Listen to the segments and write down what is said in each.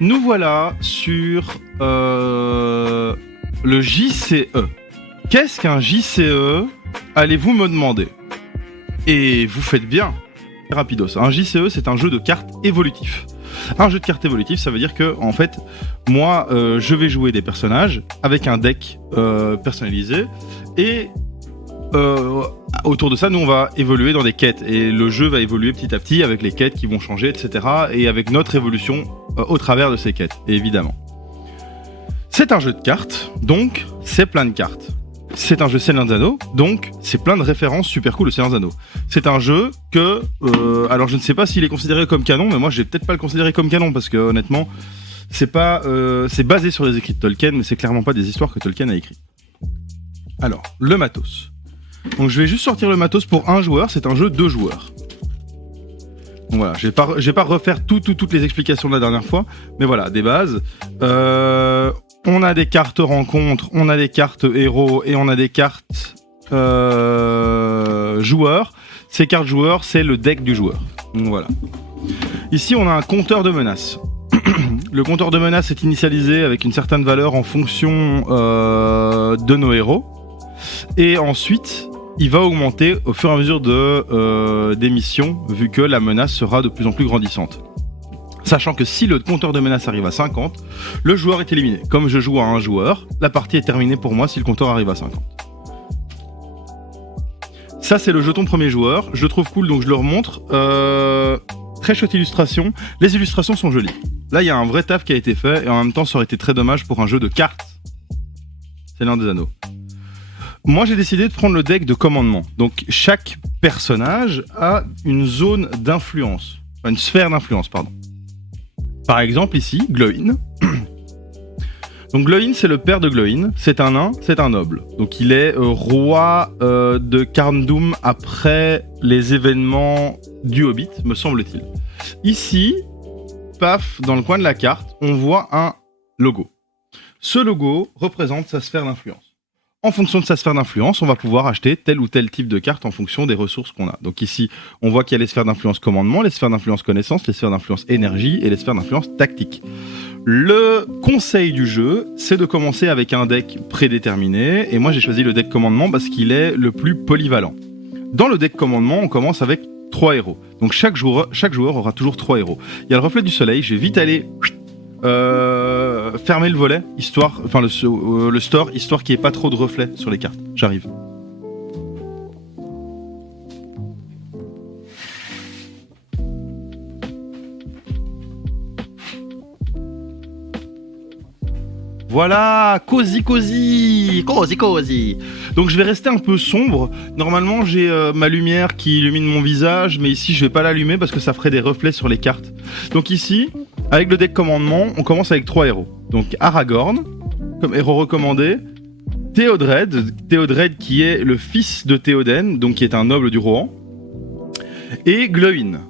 Nous voilà sur le JCE. Qu'est-ce qu'un JCE? Allez-vous me demander. Et vous faites bien. Rapidos. Un JCE, c'est un jeu de cartes évolutif. Un jeu de cartes évolutif, ça veut dire que, en fait, moi, je vais jouer des personnages avec un deck personnalisé et autour de ça, nous, on va évoluer dans des quêtes et le jeu va évoluer petit à petit avec les quêtes qui vont changer, etc. et avec notre évolution au travers de ces quêtes, évidemment. C'est un jeu de cartes, donc c'est plein de cartes. C'est un jeu Seigneur des Anneaux, donc c'est plein de références super cool au Seigneur des Anneaux. C'est un jeu que, alors je ne sais pas s'il est considéré comme canon, mais moi je vais peut-être pas le considérer comme canon parce que honnêtement, c'est basé sur les écrits de Tolkien, mais c'est clairement pas des histoires que Tolkien a écrites. Alors, le matos. Donc je vais juste sortir le matos pour un joueur, c'est un jeu 2 joueurs. Donc voilà, je vais pas refaire toutes les explications de la dernière fois, mais voilà, des bases. On a des cartes rencontres, on a des cartes héros et on a des cartes joueurs. Ces cartes joueurs, c'est le deck du joueur. Donc voilà. Ici, on a un compteur de menaces. Le compteur de menaces est initialisé avec une certaine valeur en fonction de nos héros. Et ensuite, il va augmenter au fur et à mesure des missions, vu que la menace sera de plus en plus grandissante. Sachant que si le compteur de menace arrive à 50, le joueur est éliminé. Comme je joue à un joueur, la partie est terminée pour moi si le compteur arrive à 50. Ça, c'est le jeton premier joueur. Je le trouve cool, donc je le remontre. Très chouette illustration. Les illustrations sont jolies. Là, il y a un vrai taf qui a été fait, et en même temps, ça aurait été très dommage pour un jeu de cartes. C'est l'un des anneaux. Moi, j'ai décidé de prendre le deck de commandement. Donc, chaque personnage a une zone d'influence. Enfin, une sphère d'influence, pardon. Par exemple, ici, Glowin. Donc Glowin, c'est le père de Glowin. C'est un nain, c'est un noble. Donc il est roi de Carndum après les événements du Hobbit, me semble-t-il. Ici, paf, dans le coin de la carte, on voit un logo. Ce logo représente sa sphère d'influence. En fonction de sa sphère d'influence, on va pouvoir acheter tel ou tel type de carte en fonction des ressources qu'on a. Donc ici, on voit qu'il y a les sphères d'influence commandement, les sphères d'influence connaissance, les sphères d'influence énergie et les sphères d'influence tactique. Le conseil du jeu, c'est de commencer avec un deck prédéterminé, et moi j'ai choisi le deck commandement parce qu'il est le plus polyvalent. Dans le deck commandement, on commence avec 3 héros. Donc chaque joueur aura toujours 3 héros. Il y a le reflet du soleil, je vais vite aller fermer le volet, le store, histoire qu'il n'y ait pas trop de reflets sur les cartes. J'arrive. Voilà, cosy. Donc je vais rester un peu sombre. Normalement j'ai ma lumière qui illumine mon visage, mais ici je vais pas l'allumer parce que ça ferait des reflets sur les cartes. Donc ici, avec le deck commandement, on commence avec 3 héros. Donc Aragorn, comme héros recommandé, Théodred qui est le fils de Théoden, donc qui est un noble du Rohan, et Glowin.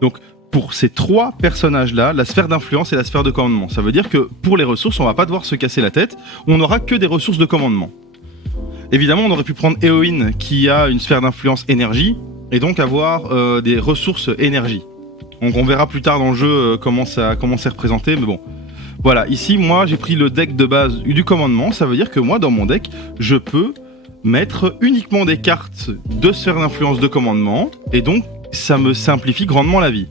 Donc pour ces 3 personnages-là, la sphère d'influence et la sphère de commandement. Ça veut dire que pour les ressources, on va pas devoir se casser la tête, on n'aura que des ressources de commandement. Évidemment, on aurait pu prendre Éowyn qui a une sphère d'influence énergie, et donc avoir des ressources énergie. Donc on verra plus tard dans le jeu comment c'est représenté, mais bon. Voilà, ici, moi, j'ai pris le deck de base du commandement, ça veut dire que moi, dans mon deck, je peux mettre uniquement des cartes de sphère d'influence de commandement, et donc ça me simplifie grandement la vie.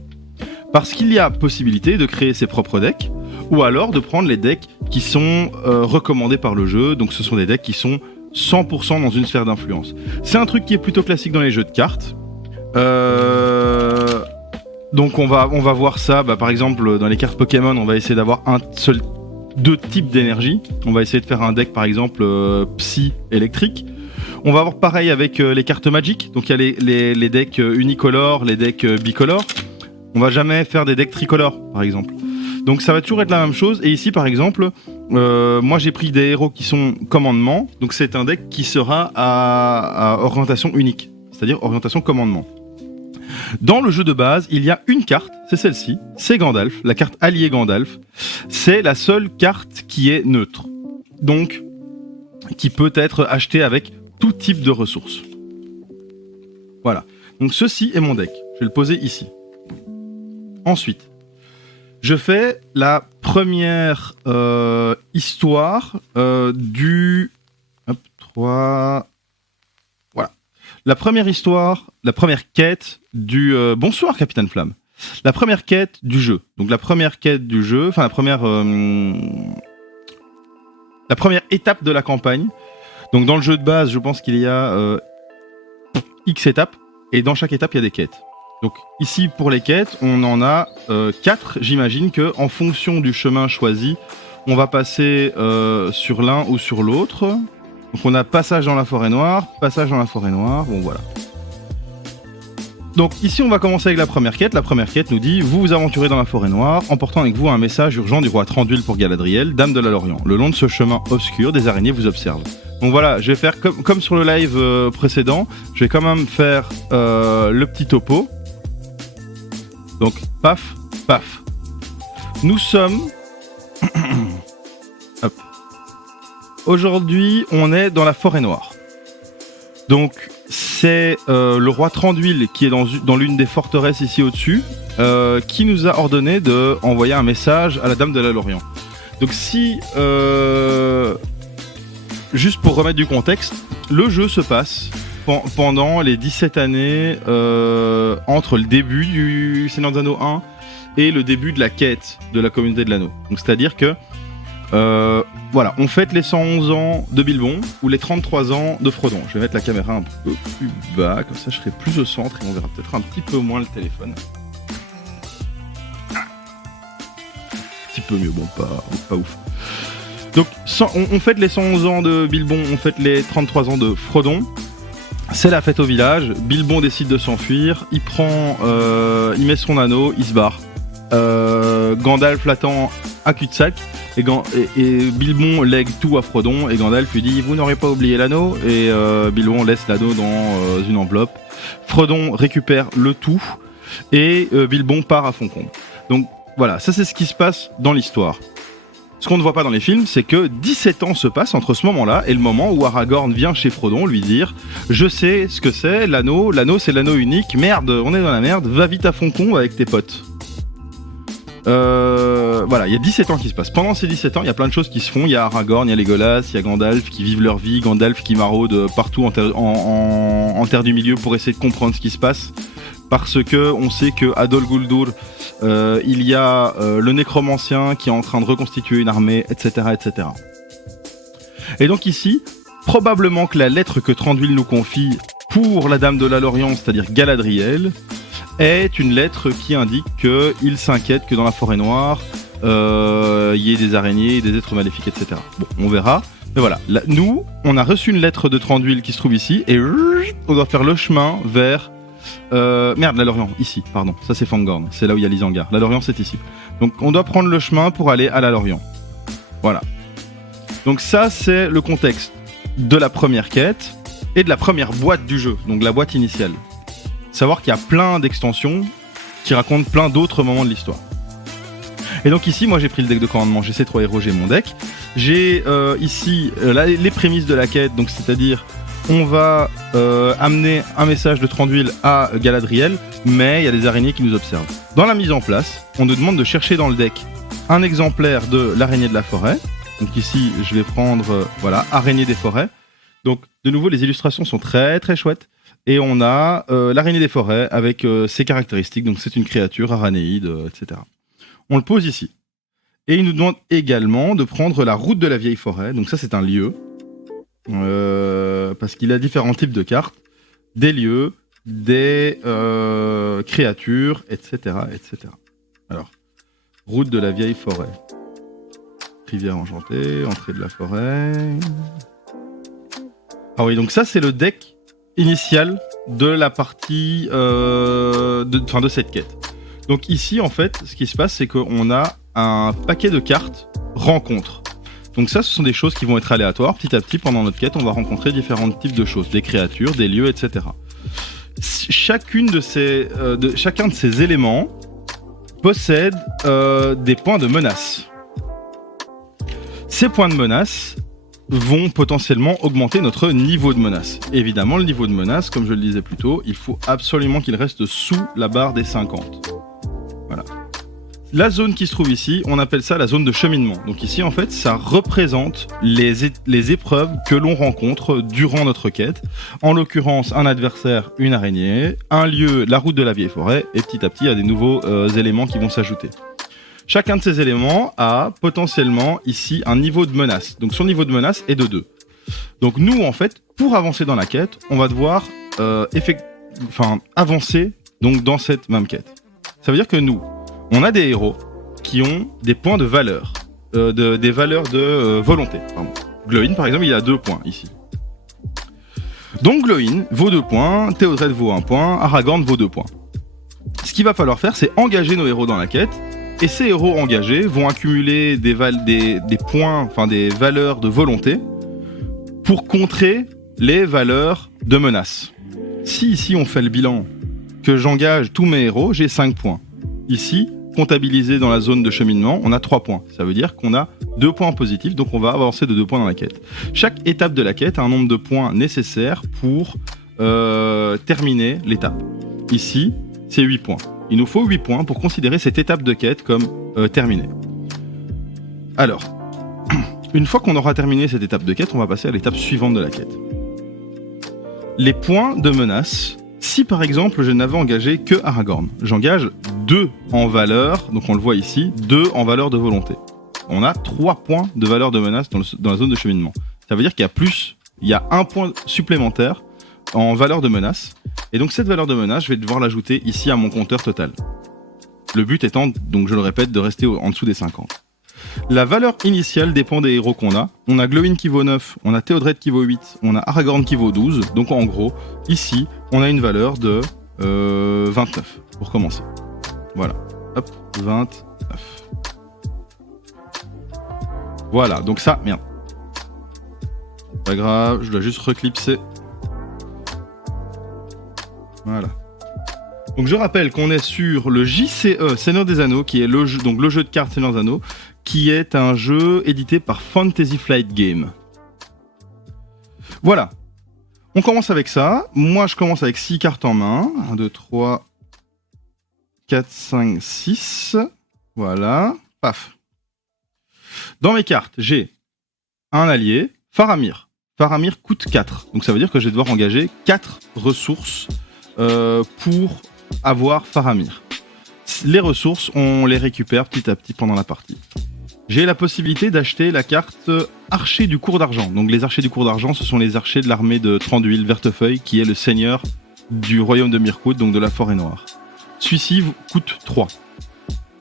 Parce qu'il y a possibilité de créer ses propres decks, ou alors de prendre les decks qui sont recommandés par le jeu, donc ce sont des decks qui sont 100% dans une sphère d'influence. C'est un truc qui est plutôt classique dans les jeux de cartes. Donc on va voir ça, par exemple dans les cartes Pokémon, on va essayer d'avoir deux types d'énergie. On va essayer de faire un deck par exemple Psy électrique. On va avoir pareil avec les cartes Magic, donc il y a les decks unicolores, les decks bicolores. On va jamais faire des decks tricolores, par exemple. Donc ça va toujours être la même chose. Et ici, par exemple, moi j'ai pris des héros qui sont commandement. Donc c'est un deck qui sera à orientation unique, c'est-à-dire orientation commandement. Dans le jeu de base, il y a une carte, c'est celle-ci, c'est Gandalf, la carte alliée Gandalf. C'est la seule carte qui est neutre. Donc, qui peut être achetée avec tout type de ressources. Voilà. Donc ceci est mon deck. Je vais le poser ici. Ensuite, Je fais la première histoire du... Hop, 3... Voilà. La première histoire, la première quête du... Bonsoir, Capitaine Flamme. La première quête du jeu. Donc la première quête du jeu, enfin la première étape de la campagne. Donc dans le jeu de base, je pense qu'il y a X étapes. Et dans chaque étape, il y a des quêtes. Donc ici, pour les quêtes, on en a 4. J'imagine qu'en fonction du chemin choisi, on va passer sur l'un ou sur l'autre. Donc on a passage dans la forêt noire, passage dans la forêt noire, bon voilà. Donc ici, on va commencer avec la première quête. La première quête nous dit « Vous vous aventurez dans la forêt noire, emportant avec vous un message urgent du roi Thranduil pour Galadriel, dame de la Lorient. Le long de ce chemin obscur, des araignées vous observent. » Donc voilà, je vais faire comme sur le live précédent, je vais quand même faire le petit topo. Donc, paf, paf. Nous sommes... Hop. Aujourd'hui, on est dans la forêt noire. Donc, c'est le roi Thranduil qui est dans l'une des forteresses ici au-dessus, qui nous a ordonné d'envoyer un message à la Dame de la Lorient. Donc si... juste pour remettre du contexte, le jeu se passe pendant les 17 années entre le début du Seigneur des Anneaux 1 et le début de la quête de la communauté de l'anneau. Donc c'est-à-dire que voilà, on fête les 111 ans de Bilbon ou les 33 ans de Frodon. Je vais mettre la caméra un peu plus bas, comme ça je serai plus au centre et on verra peut-être un petit peu moins le téléphone. Un petit peu mieux, bon, pas ouf. Donc on fête les 111 ans de Bilbon, on fête les 33 ans de Frodon. C'est la fête au village. Bilbon décide de s'enfuir. Il met son anneau, il se barre. Gandalf l'attend à cul-de-sac et Bilbon lègue tout à Frodon et Gandalf lui dit « Vous n'aurez pas oublié l'anneau ?» et Bilbon laisse l'anneau dans une enveloppe. Frodon récupère le tout et Bilbon part à Foncombe. Donc voilà, ça c'est ce qui se passe dans l'histoire. Ce qu'on ne voit pas dans les films, c'est que 17 ans se passent entre ce moment-là et le moment où Aragorn vient chez Frodon lui dire « Je sais ce que c'est, l'anneau c'est l'anneau unique, merde, on est dans la merde, va vite à Foncombe avec tes potes. » Voilà, il y a 17 ans qui se passent. Pendant ces 17 ans, il y a plein de choses qui se font. Il y a Aragorn, il y a Legolas, il y a Gandalf qui vivent leur vie, Gandalf qui maraude partout en Terre du Milieu pour essayer de comprendre ce qui se passe. Parce que on sait que à Dol Guldur, il y a le nécromancien qui est en train de reconstituer une armée, etc., etc. Et donc ici, probablement que la lettre que Thranduil nous confie pour la Dame de la Lorient, c'est-à-dire Galadriel, est une lettre qui indique qu'il s'inquiète que dans la forêt noire, il y ait des araignées, des êtres maléfiques, etc. Bon, on verra. Mais voilà, là, nous, on a reçu une lettre de Thranduil qui se trouve ici, et on doit faire le chemin vers... la Lorient, ici, pardon. Ça c'est Fangorn, c'est là où il y a l'Isengard. La Lorient c'est ici. Donc on doit prendre le chemin pour aller à la Lorient. Voilà. Donc ça c'est le contexte de la première quête et de la première boîte du jeu, donc la boîte initiale. Savoir qu'il y a plein d'extensions qui racontent plein d'autres moments de l'histoire. Et donc ici, moi j'ai pris le deck de commandement GC3 Hero, j'ai mon deck. J'ai ici les prémices de la quête, donc c'est-à-dire on va amener un message de Thranduil à Galadriel, mais il y a des araignées qui nous observent. Dans la mise en place, on nous demande de chercher dans le deck un exemplaire de l'araignée de la forêt. Donc ici, je vais prendre, voilà, araignée des forêts. Donc de nouveau, les illustrations sont très très chouettes. Et on a l'araignée des forêts avec ses caractéristiques. Donc c'est une créature aranéide, etc. On le pose ici. Et il nous demande également de prendre la route de la vieille forêt. Donc ça, c'est un lieu. Parce qu'il a différents types de cartes. Des lieux, des créatures, etc., etc. Alors, route de la vieille forêt. Rivière enchantée, entrée de la forêt. Ah oui, donc ça, c'est le deck initial de la partie de cette quête. Donc ici en fait ce qui se passe c'est qu'on a un paquet de cartes rencontres. Donc ça ce sont des choses qui vont être aléatoires. Petit à petit pendant notre quête on va rencontrer différents types de choses, des créatures, des lieux, etc. Chacun de ces éléments possède des points de menace. Ces points de menace vont potentiellement augmenter notre niveau de menace. Évidemment, le niveau de menace, comme je le disais plus tôt, il faut absolument qu'il reste sous la barre des 50. Voilà. La zone qui se trouve ici, on appelle ça la zone de cheminement. Donc ici, en fait, ça représente les épreuves que l'on rencontre durant notre quête. En l'occurrence, un adversaire, une araignée, un lieu, la route de la vieille forêt, et petit à petit, il y a des nouveaux éléments qui vont s'ajouter. Chacun de ces éléments a potentiellement ici un niveau de menace. Donc son niveau de menace est de 2. Donc nous, en fait, pour avancer dans la quête, on va devoir avancer donc, dans cette même quête. Ça veut dire que nous, on a des héros qui ont des points de valeur, des valeurs de volonté. Pardon. Glowin, par exemple, il a 2 points ici. Donc Glowin vaut 2 points, Théodred vaut 1 point, Aragorn vaut 2 points. Ce qu'il va falloir faire, c'est engager nos héros dans la quête, et ces héros engagés vont accumuler des points, enfin des valeurs de volonté, pour contrer les valeurs de menace. Si ici on fait le bilan, que j'engage tous mes héros, j'ai 5 points. Ici, comptabilisé dans la zone de cheminement, on a 3 points. Ça veut dire qu'on a 2 points positifs, donc on va avancer de 2 points dans la quête. Chaque étape de la quête a un nombre de points nécessaire pour terminer l'étape. Ici, c'est 8 points. Il nous faut 8 points pour considérer cette étape de quête comme terminée. Alors, une fois qu'on aura terminé cette étape de quête, on va passer à l'étape suivante de la quête. Les points de menace. Si par exemple je n'avais engagé que Aragorn, j'engage 2 en valeur, donc on le voit ici, 2 en valeur de volonté. On a 3 points de valeur de menace dans la zone de cheminement. Ça veut dire qu'il y a 1 point supplémentaire en valeur de menace. Et donc cette valeur de menace, je vais devoir l'ajouter ici à mon compteur total. Le but étant, donc je le répète, de rester en dessous des 50. La valeur initiale dépend des héros qu'on a. On a Glowin qui vaut 9, on a Théodred qui vaut 8, on a Aragorn qui vaut 12. Donc en gros, ici, on a une valeur de 29 pour commencer. Voilà. Hop, 29. Voilà, donc ça, merde. Pas grave, je dois juste reclipser. Voilà. Donc je rappelle qu'on est sur le JCE Seigneur des Anneaux, qui est le jeu de cartes Seigneur des Anneaux, qui est un jeu édité par Fantasy Flight Games. Voilà. On commence avec ça. Moi, je commence avec 6 cartes en main. 1, 2, 3, 4, 5, 6. Voilà. Paf. Dans mes cartes, j'ai un allié, Faramir. Faramir coûte 4. Donc ça veut dire que je vais devoir engager 4 ressources pour avoir Faramir. Les ressources, on les récupère petit à petit pendant la partie. J'ai la possibilité d'acheter la carte Archer du Cours d'Argent. Donc les archers du Cours d'Argent, ce sont les archers de l'armée de Thranduil Vertefeuille, qui est le seigneur du royaume de Mirkwood, donc de la Forêt Noire. Celui-ci coûte 3.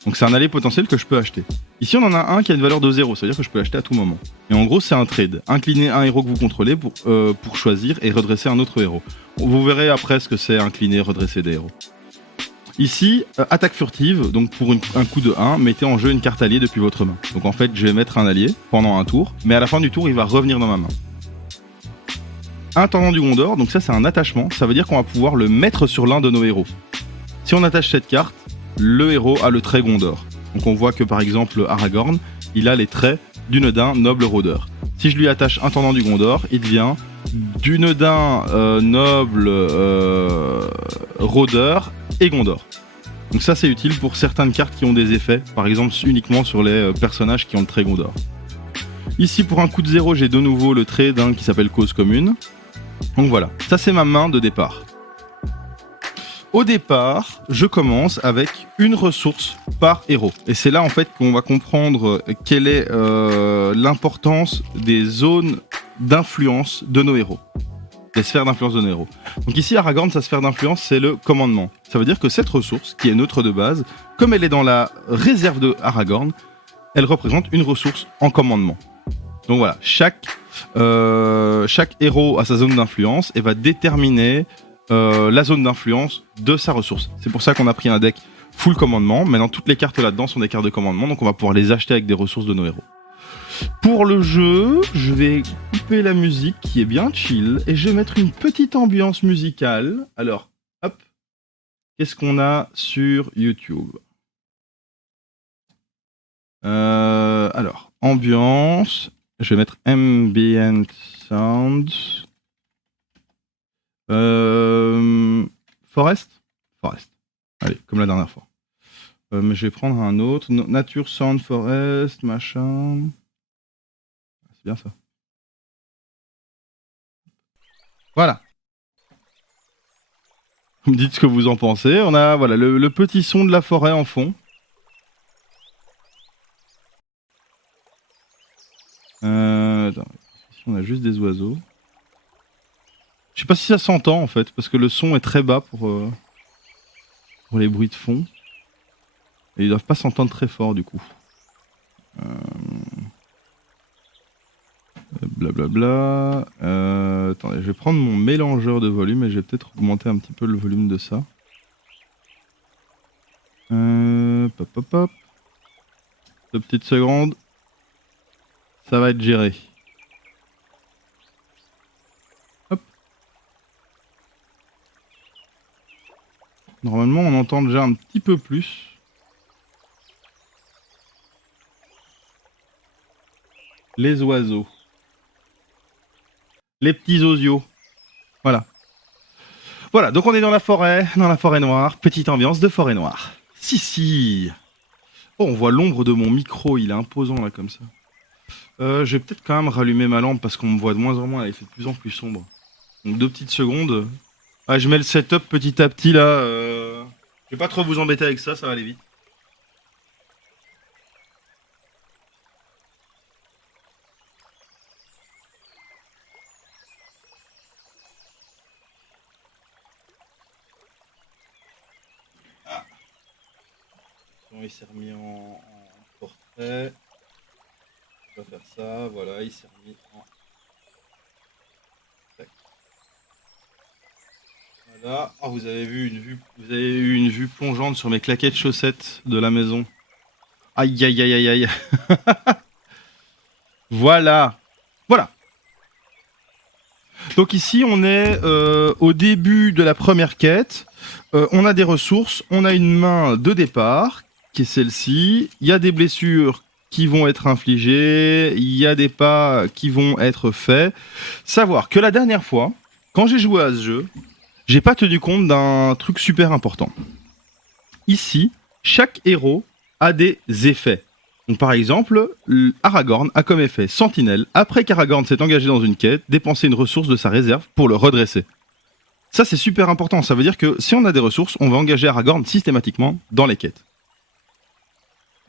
Donc c'est un allié potentiel que je peux acheter. Ici on en a un qui a une valeur de 0, ça veut dire que je peux l'acheter à tout moment. Et en gros c'est un trade. Incliner un héros que vous contrôlez pour choisir et redresser un autre héros. Vous verrez après ce que c'est incliner, redresser des héros. Ici, attaque furtive, donc pour un coup de 1, mettez en jeu une carte alliée depuis votre main. Donc en fait, je vais mettre un allié pendant un tour, mais à la fin du tour, il va revenir dans ma main. Intendant du Gondor, donc ça c'est un attachement, ça veut dire qu'on va pouvoir le mettre sur l'un de nos héros. Si on attache cette carte, le héros a le trait Gondor. Donc on voit que par exemple Aragorn, il a les traits Dunedain noble rôdeur. Si je lui attache Intendant du Gondor, il devient Dunedain noble rôdeur et Gondor. Donc ça c'est utile pour certaines cartes qui ont des effets, par exemple uniquement sur les personnages qui ont le trait Gondor. Ici pour un coup de 0, j'ai de nouveau le trait d'un qui s'appelle Cause Commune. Donc voilà, ça c'est ma main de départ. Au départ, je commence avec une ressource par héros. Et c'est là en fait qu'on va comprendre quelle est l'importance des zones d'influence de nos héros. Les sphères d'influence de nos héros. Donc ici, Aragorn, sa sphère d'influence, c'est le commandement. Ça veut dire que cette ressource, qui est neutre de base, comme elle est dans la réserve de Aragorn, elle représente une ressource en commandement. Donc voilà, chaque héros a sa zone d'influence et va déterminer la zone d'influence de sa ressource. C'est pour ça qu'on a pris un deck full commandement. Maintenant, toutes les cartes là-dedans sont des cartes de commandement, donc on va pouvoir les acheter avec des ressources de nos héros. Pour le jeu, je vais couper la musique qui est bien chill et je vais mettre une petite ambiance musicale. Alors, hop, qu'est-ce qu'on a sur YouTube ? Alors, ambiance, je vais mettre ambient sound. Forest. Allez, comme la dernière fois. Mais je vais prendre un autre. Nature, Sound, Forest, machin. C'est bien ça. Voilà. Vous me dites ce que vous en pensez. On a voilà, le petit son de la forêt en fond. Attends. Ici, on a juste des oiseaux. Je sais pas si ça s'entend en fait, parce que le son est très bas pour les bruits de fond. Et ils doivent pas s'entendre très fort du coup. Blablabla. Attendez, je vais prendre mon mélangeur de volume et je vais peut-être augmenter un petit peu le volume de ça. Pop pop pop. 2 petites secondes. Ça va être géré. Hop. Normalement, on entend déjà un petit peu plus. Les oiseaux. Les petits osios. Voilà. Voilà, donc on est dans la forêt noire. Petite ambiance de forêt noire. Si. Oh, on voit l'ombre de mon micro, il est imposant là comme ça. Je vais peut-être quand même rallumer ma lampe parce qu'on me voit de moins en moins, elle fait de plus en plus sombre. Donc 2 petites secondes. Ah, je mets le setup petit à petit là. Je vais pas trop vous embêter avec ça, ça va aller vite. Ah. Il s'est remis en portrait. On va faire ça, voilà, il s'est remis en... Tac. Voilà. Oh, vous avez eu une vue plongeante sur mes claquettes chaussettes de la maison. Aïe aïe aïe aïe aïe. Voilà. Voilà. Donc ici on est au début de la première quête. On a des ressources, on a une main de départ qui est celle-ci. Il y a des blessures qui vont être infligées, il y a des pas qui vont être faits. Savoir que la dernière fois, quand j'ai joué à ce jeu, j'ai pas tenu compte d'un truc super important. Ici, chaque héros a des effets. Donc, par exemple, Aragorn a comme effet Sentinelle, après qu'Aragorn s'est engagé dans une quête, dépenser une ressource de sa réserve pour le redresser. Ça, c'est super important. Ça veut dire que si on a des ressources, on va engager Aragorn systématiquement dans les quêtes.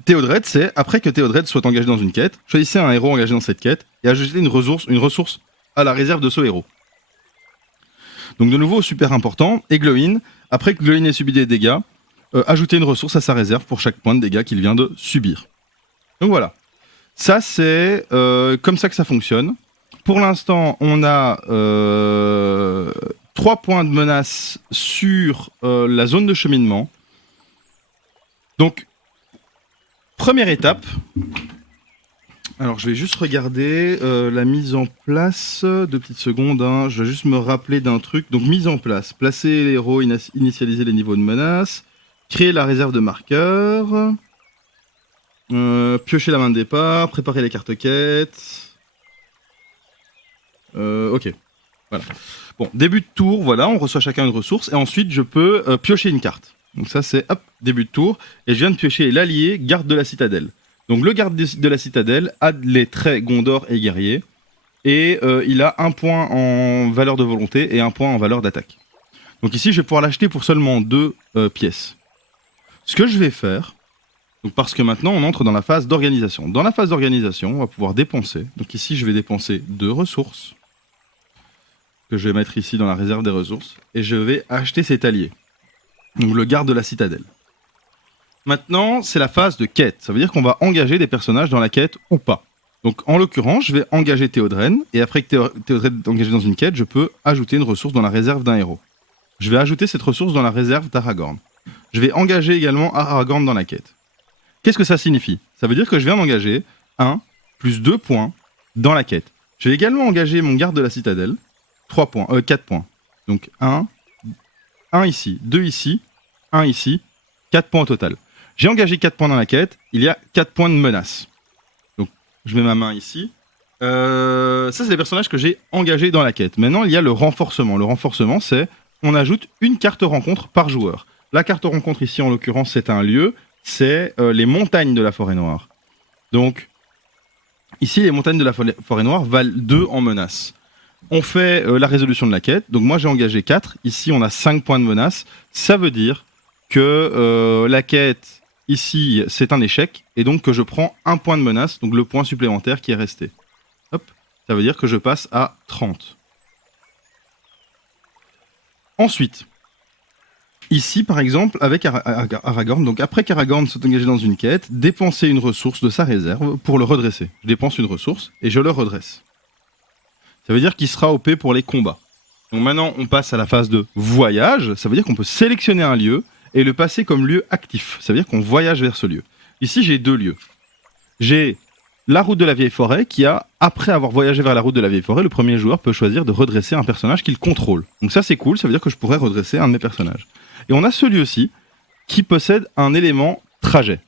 Théodred, c'est après que Théodred soit engagé dans une quête, choisissez un héros engagé dans cette quête et ajoutez une ressource à la réserve de ce héros. Donc, de nouveau, super important. Et Glowin, après que Glowin ait subi des dégâts, ajoutez une ressource à sa réserve pour chaque point de dégâts qu'il vient de subir. Donc voilà, ça c'est comme ça que ça fonctionne. Pour l'instant, on a 3 points de menace sur la zone de cheminement. Donc, première étape. Alors, je vais juste regarder la mise en place. 2 petites secondes, hein. Je vais juste me rappeler d'un truc. Donc, mise en place. Placer les héros, initialiser les niveaux de menace. Créer la réserve de marqueurs. Piocher la main de départ, préparer les cartes quêtes. Ok, voilà. Bon, début de tour, voilà, on reçoit chacun une ressource et ensuite je peux piocher une carte. Donc ça c'est hop, début de tour et je viens de piocher l'allié garde de la citadelle. Donc le garde de la citadelle a les traits Gondor et guerrier et il a 1 point en valeur de volonté et 1 point en valeur d'attaque. Donc ici je vais pouvoir l'acheter pour seulement 2 pièces. Ce que je vais faire, donc parce que maintenant on entre dans la phase d'organisation. Dans la phase d'organisation, on va pouvoir dépenser. Donc ici je vais dépenser 2 ressources que je vais mettre ici dans la réserve des ressources et je vais acheter cet allié. Donc le garde de la citadelle. Maintenant, c'est la phase de quête. Ça veut dire qu'on va engager des personnages dans la quête ou pas. Donc en l'occurrence, je vais engager Théodren et après que Théodren est engagé dans une quête, je peux ajouter une ressource dans la réserve d'un héros. Je vais ajouter cette ressource dans la réserve d'Aragorn. Je vais engager également Aragorn dans la quête. Qu'est-ce que ça signifie? Ça veut dire que je viens d'engager 1 plus 2 points dans la quête. Je vais également engager mon garde de la citadelle, 4 points. Donc 1 ici, 2 ici, 1 ici, 4 points au total. J'ai engagé 4 points dans la quête, il y a 4 points de menace. Donc je mets ma main ici. Ça c'est les personnages que j'ai engagés dans la quête. Maintenant il y a le renforcement. Le renforcement c'est, on ajoute une carte rencontre par joueur. La carte rencontre ici en l'occurrence c'est un lieu. c'est les montagnes de la forêt noire. Donc, ici, les montagnes de la forêt noire valent 2 en menace. On fait la résolution de la quête. Donc moi, j'ai engagé 4. Ici, on a 5 points de menace. Ça veut dire que la quête, ici, c'est un échec. Et donc que je prends 1 point de menace, donc le point supplémentaire qui est resté. Hop. Ça veut dire que je passe à 30. Ensuite, ici, par exemple, avec Aragorn, donc après qu'Aragorn soit engagé dans une quête, dépenser une ressource de sa réserve pour le redresser. Je dépense une ressource et je le redresse. Ça veut dire qu'il sera OP pour les combats. Donc maintenant, on passe à la phase de voyage. Ça veut dire qu'on peut sélectionner un lieu et le passer comme lieu actif. Ça veut dire qu'on voyage vers ce lieu. Ici, j'ai 2 lieux. J'ai la route de la vieille forêt qui a, après avoir voyagé vers la route de la vieille forêt, le premier joueur peut choisir de redresser un personnage qu'il contrôle. Donc ça, c'est cool. Ça veut dire que je pourrais redresser un de mes personnages. Et on a ce lieu-ci qui possède un élément trajet.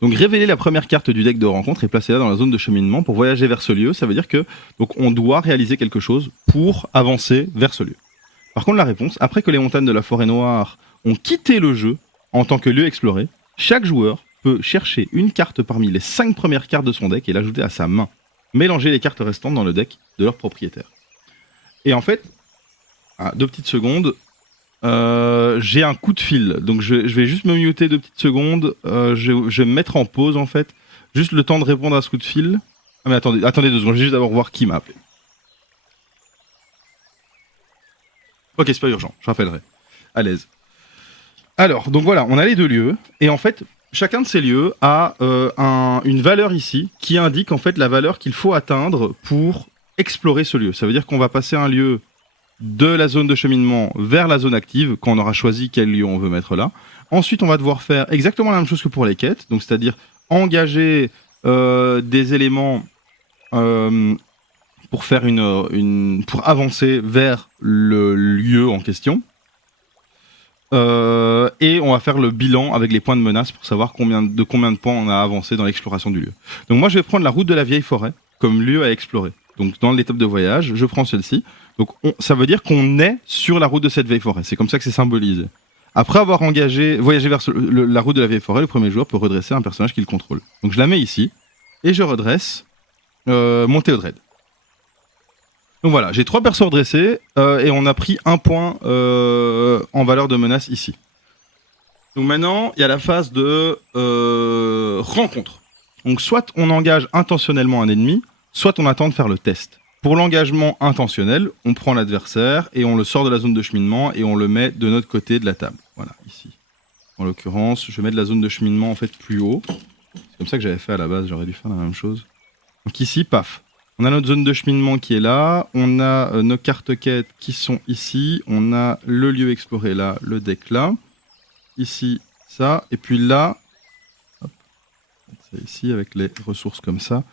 Donc révéler la première carte du deck de rencontre et placer-la dans la zone de cheminement pour voyager vers ce lieu, ça veut dire que donc, on doit réaliser quelque chose pour avancer vers ce lieu. Par contre, la réponse, après que les montagnes de la forêt noire ont quitté le jeu en tant que lieu exploré, chaque joueur peut chercher une carte parmi les 5 premières cartes de son deck et l'ajouter à sa main. Mélanger les cartes restantes dans le deck de leur propriétaire. Et en fait, 2 petites secondes, j'ai un coup de fil, donc je vais juste me muter 2 petites secondes. Je vais me mettre en pause en fait, juste le temps de répondre à ce coup de fil. Ah mais attendez 2 secondes, je vais juste d'abord voir qui m'a appelé. Ok, c'est pas urgent, je rappellerai. À l'aise. Alors, donc voilà, on a les 2 lieux, et en fait, chacun de ces lieux a une valeur ici qui indique en fait la valeur qu'il faut atteindre pour explorer ce lieu. Ça veut dire qu'on va passer un lieu de la zone de cheminement vers la zone active, quand on aura choisi quel lieu on veut mettre là. Ensuite, on va devoir faire exactement la même chose que pour les quêtes, donc c'est-à-dire engager des éléments pour faire pour avancer vers le lieu en question. Et on va faire le bilan avec les points de menace pour savoir combien de points on a avancé dans l'exploration du lieu. Donc moi, je vais prendre la route de la vieille forêt comme lieu à explorer. Donc dans l'étape de voyage, je prends celle-ci. Donc ça veut dire qu'on est sur la route de cette vieille forêt. C'est comme ça que c'est symbolisé. Après avoir voyagé vers la route de la vieille forêt, le premier joueur peut redresser un personnage qu'il contrôle. Donc je la mets ici et je redresse mon Théodred. Donc voilà, j'ai 3 persos redressés et on a pris 1 point en valeur de menace ici. Donc maintenant, il y a la phase de rencontre. Donc soit on engage intentionnellement un ennemi, soit on attend de faire le test. Pour l'engagement intentionnel, on prend l'adversaire et on le sort de la zone de cheminement et on le met de notre côté de la table. Voilà, ici. En l'occurrence, je mets de la zone de cheminement en fait plus haut. C'est comme ça que j'avais fait à la base, j'aurais dû faire la même chose. Donc ici, paf. On a notre zone de cheminement qui est là, on a nos cartes quêtes qui sont ici, on a le lieu exploré là, le deck là, ici, ça, et puis là, hop, c'est ici avec les ressources comme ça.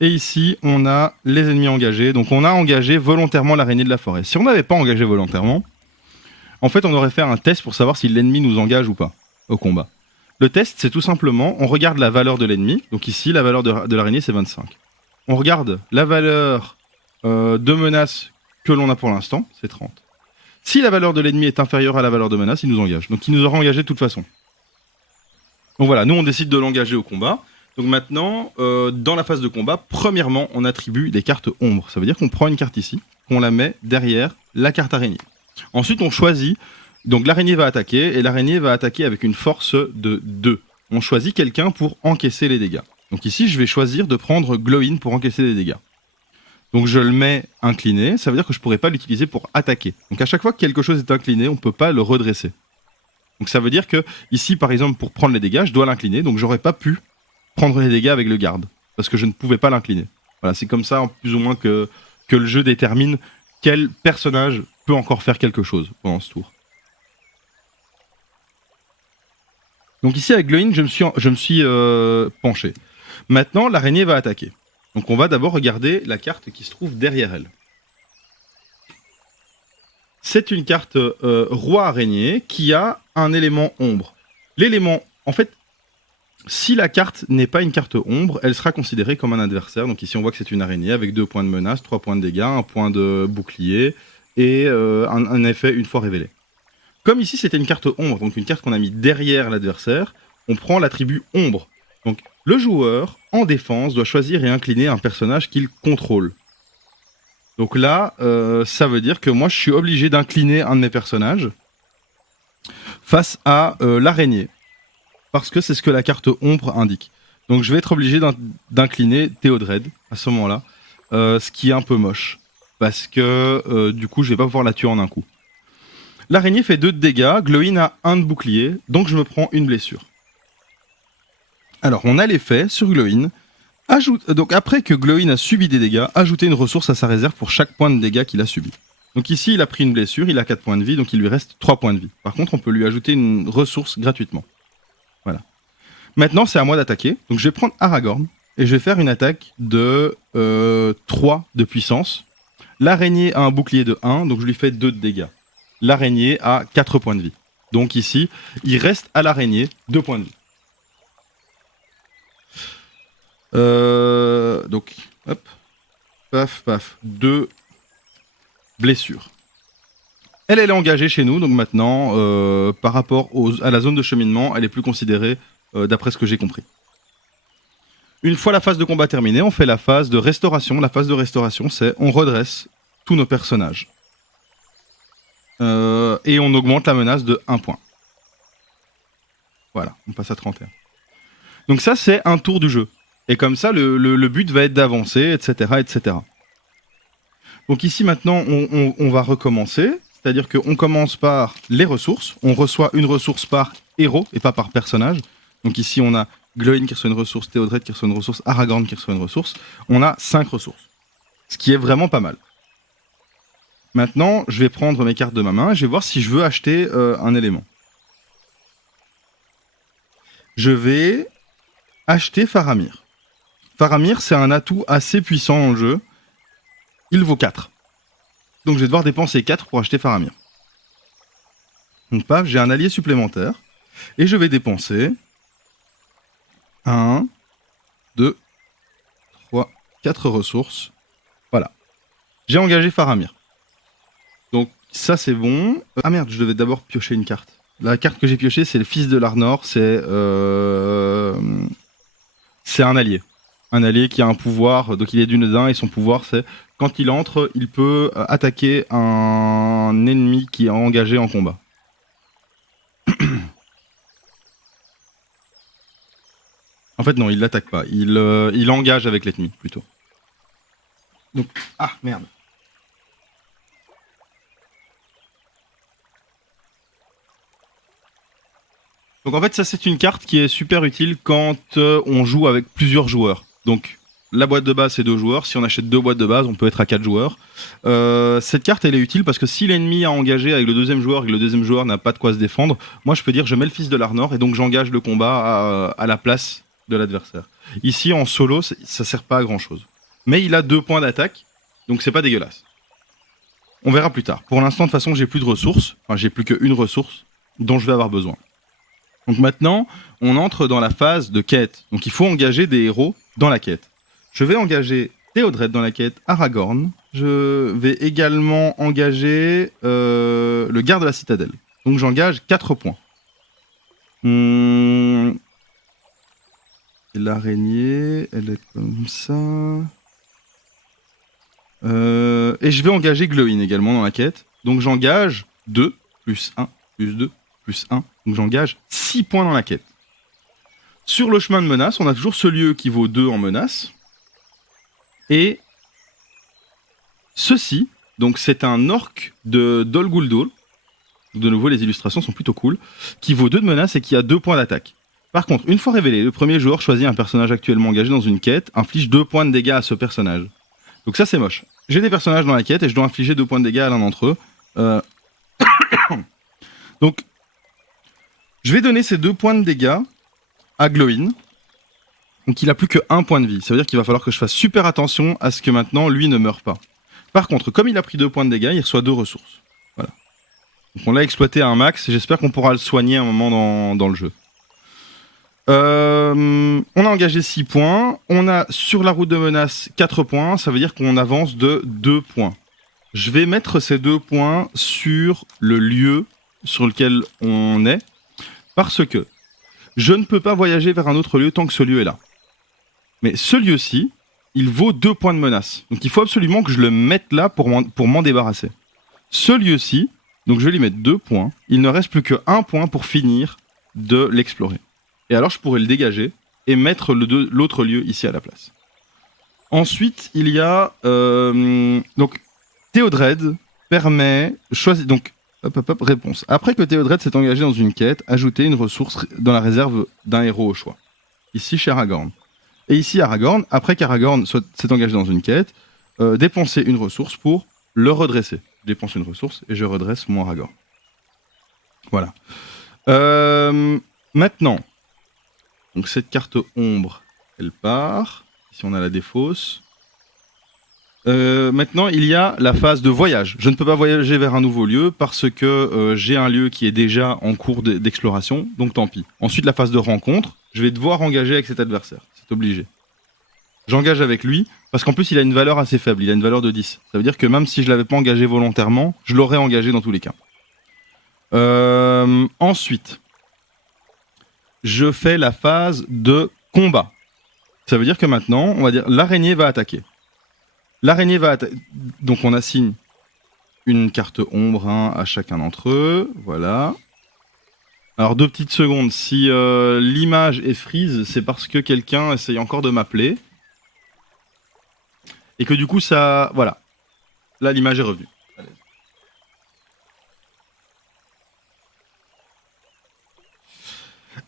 Et ici, on a les ennemis engagés. Donc on a engagé volontairement l'araignée de la forêt. Si on n'avait pas engagé volontairement, en fait, on aurait fait un test pour savoir si l'ennemi nous engage ou pas au combat. Le test, c'est tout simplement, on regarde la valeur de l'ennemi. Donc ici, la valeur de l'araignée, c'est 25. On regarde la valeur de menace que l'on a pour l'instant, c'est 30. Si la valeur de l'ennemi est inférieure à la valeur de menace, il nous engage. Donc il nous aura engagé de toute façon. Donc voilà, nous on décide de l'engager au combat. Donc maintenant, dans la phase de combat, premièrement, on attribue des cartes ombres. Ça veut dire qu'on prend une carte ici, qu'on la met derrière la carte araignée. Ensuite, on choisit, donc l'araignée va attaquer, et l'araignée va attaquer avec une force de 2. On choisit quelqu'un pour encaisser les dégâts. Donc ici, je vais choisir de prendre Glowin pour encaisser des dégâts. Donc je le mets incliné, ça veut dire que je ne pourrai pas l'utiliser pour attaquer. Donc à chaque fois que quelque chose est incliné, on ne peut pas le redresser. Donc ça veut dire que ici, par exemple, pour prendre les dégâts, je dois l'incliner, donc j'aurais pas pu prendre les dégâts avec le garde, parce que je ne pouvais pas l'incliner. Voilà, c'est comme ça, plus ou moins, que le jeu détermine quel personnage peut encore faire quelque chose pendant ce tour. Donc ici, avec Glowin, je me suis penché. Maintenant, l'araignée va attaquer. Donc on va d'abord regarder la carte qui se trouve derrière elle. C'est une carte roi araignée qui a un élément ombre. L'élément, en fait, si la carte n'est pas une carte ombre, elle sera considérée comme un adversaire. Donc ici on voit que c'est une araignée avec 2 points de menace, 3 points de dégâts, 1 point de bouclier et un effet une fois révélé. Comme ici c'était une carte ombre, donc une carte qu'on a mis derrière l'adversaire, on prend l'attribut ombre. Donc le joueur, en défense, doit choisir et incliner un personnage qu'il contrôle. Donc là, ça veut dire que moi je suis obligé d'incliner un de mes personnages face à l'araignée. Parce que c'est ce que la carte ombre indique. Donc je vais être obligé d'incliner Théodred à ce moment-là. Ce qui est un peu moche. Parce que du coup je vais pas pouvoir la tuer en un coup. L'araignée fait 2 de dégâts, Glowin a 1 de bouclier, donc je me prends une blessure. Alors on a l'effet sur Glowin. Donc après que Glowin a subi des dégâts, ajoutez une ressource à sa réserve pour chaque point de dégâts qu'il a subi. Donc ici il a pris une blessure, il a 4 points de vie, donc il lui reste 3 points de vie. Par contre on peut lui ajouter une ressource gratuitement. Voilà. Maintenant c'est à moi d'attaquer, donc je vais prendre Aragorn et je vais faire une attaque de 3 de puissance. L'araignée a un bouclier de 1, donc je lui fais 2 de dégâts. L'araignée a 4 points de vie. Donc ici, il reste à l'araignée 2 points de vie. Donc, hop, paf, paf, 2 blessures. Elle est engagée chez nous, donc maintenant, par rapport à la zone de cheminement, elle est plus considérée d'après ce que j'ai compris. Une fois la phase de combat terminée, on fait la phase de restauration. La phase de restauration, c'est on redresse tous nos personnages. Et on augmente la menace de 1 point. Voilà, on passe à 31. Donc ça, c'est un tour du jeu. Et comme ça, le but va être d'avancer, etc., etc. Donc ici, maintenant, on va recommencer. C'est-à-dire qu'on commence par les ressources. On reçoit une ressource par héros et pas par personnage. Donc ici, on a Glowin qui reçoit une ressource, Théodred qui reçoit une ressource, Aragorn qui reçoit une ressource. On a 5 ressources. Ce qui est vraiment pas mal. Maintenant, je vais prendre mes cartes de ma main et je vais voir si je veux acheter un élément. Je vais acheter Faramir. Faramir, c'est un atout assez puissant dans le jeu. Il vaut 4. Donc je vais devoir dépenser 4 pour acheter Faramir. Donc paf, j'ai un allié supplémentaire. Et je vais dépenser 1, 2, 3, 4 ressources. Voilà. J'ai engagé Faramir. Donc ça c'est bon. Ah merde, je devais d'abord piocher une carte. La carte que j'ai piochée, c'est le fils de l'Arnor. C'est un allié. Un allié qui a un pouvoir, donc il est d'Unedain et son pouvoir c'est quand il entre, il peut attaquer un ennemi qui est engagé en combat. En fait non, il l'attaque pas. Il engage avec l'ennemi plutôt. Donc ah merde. Donc en fait ça c'est une carte qui est super utile quand on joue avec plusieurs joueurs. Donc la boîte de base c'est 2 joueurs, si on achète 2 boîtes de base on peut être à 4 joueurs. Cette carte elle est utile parce que si l'ennemi a engagé avec le deuxième joueur et que le deuxième joueur n'a pas de quoi se défendre, moi je peux dire je mets le fils de l'Arnor et donc j'engage le combat à la place de l'adversaire. Ici en solo ça sert pas à grand chose. Mais il a 2 points d'attaque, donc c'est pas dégueulasse. On verra plus tard. Pour l'instant de toute façon j'ai plus de ressources, enfin j'ai plus qu'une ressource dont je vais avoir besoin. Donc maintenant, on entre dans la phase de quête. Donc il faut engager des héros dans la quête. Je vais engager Théodred dans la quête, Aragorn. Je vais également engager le garde de la citadelle. Donc j'engage 4 points. L'araignée, elle est comme ça. Et je vais engager Glowin également dans la quête. Donc j'engage 2, plus 1, plus 2, plus 1. Donc j'engage 6 points dans la quête. Sur le chemin de menace, on a toujours ce lieu qui vaut 2 en menace. Et ceci, donc c'est un orc de Dol Guldur. De nouveau, les illustrations sont plutôt cool. Qui vaut 2 de menace et qui a 2 points d'attaque. Par contre, une fois révélé, le premier joueur choisit un personnage actuellement engagé dans une quête, inflige 2 points de dégâts à ce personnage. Donc ça c'est moche. J'ai des personnages dans la quête et je dois infliger 2 points de dégâts à l'un d'entre eux. Donc je vais donner ces 2 points de dégâts à Glowin. Donc il a plus que 1 point de vie. Ça veut dire qu'il va falloir que je fasse super attention à ce que maintenant lui ne meure pas. Par contre, comme il a pris 2 points de dégâts, il reçoit 2 ressources. Voilà. Donc on l'a exploité à un max et j'espère qu'on pourra le soigner à un moment dans le jeu. On a engagé 6 points. On a sur la route de menace 4 points. Ça veut dire qu'on avance de 2 points. Je vais mettre ces 2 points sur le lieu sur lequel on est, parce que je ne peux pas voyager vers un autre lieu tant que ce lieu est là. Mais ce lieu-ci, il vaut 2 points de menace. Donc il faut absolument que je le mette là pour m'en débarrasser. Ce lieu-ci, donc je vais lui mettre 2 points. Il ne reste plus que 1 point pour finir de l'explorer. Et alors je pourrais le dégager et mettre l'autre lieu ici à la place. Ensuite, il y a... donc, Théodred permet... Donc, réponse. Après que Théodred s'est engagé dans une quête, ajoutez une ressource dans la réserve d'un héros au choix. Ici, chez Aragorn. Et ici, Aragorn, après qu'Aragorn s'est engagé dans une quête, dépensez une ressource pour le redresser. Je dépense une ressource et je redresse mon Aragorn. Voilà. Maintenant, donc cette carte ombre, elle part. Ici, on a la défausse. Maintenant, il y a la phase de voyage. Je ne peux pas voyager vers un nouveau lieu parce que j'ai un lieu qui est déjà en cours d'exploration, donc tant pis. Ensuite, la phase de rencontre, je vais devoir engager avec cet adversaire. C'est obligé. J'engage avec lui parce qu'en plus, il a une valeur assez faible. Il a une valeur de 10. Ça veut dire que même si je ne l'avais pas engagé volontairement, je l'aurais engagé dans tous les cas. Ensuite, je fais la phase de combat. Ça veut dire que maintenant, on va dire, l'araignée va attaquer. L'araignée va attaquer. Donc on assigne une carte ombre à chacun d'entre eux. Voilà. Alors 2 petites secondes. Si l'image est freeze, c'est parce que quelqu'un essaye encore de m'appeler. Et que du coup ça... Voilà. Là l'image est revenue.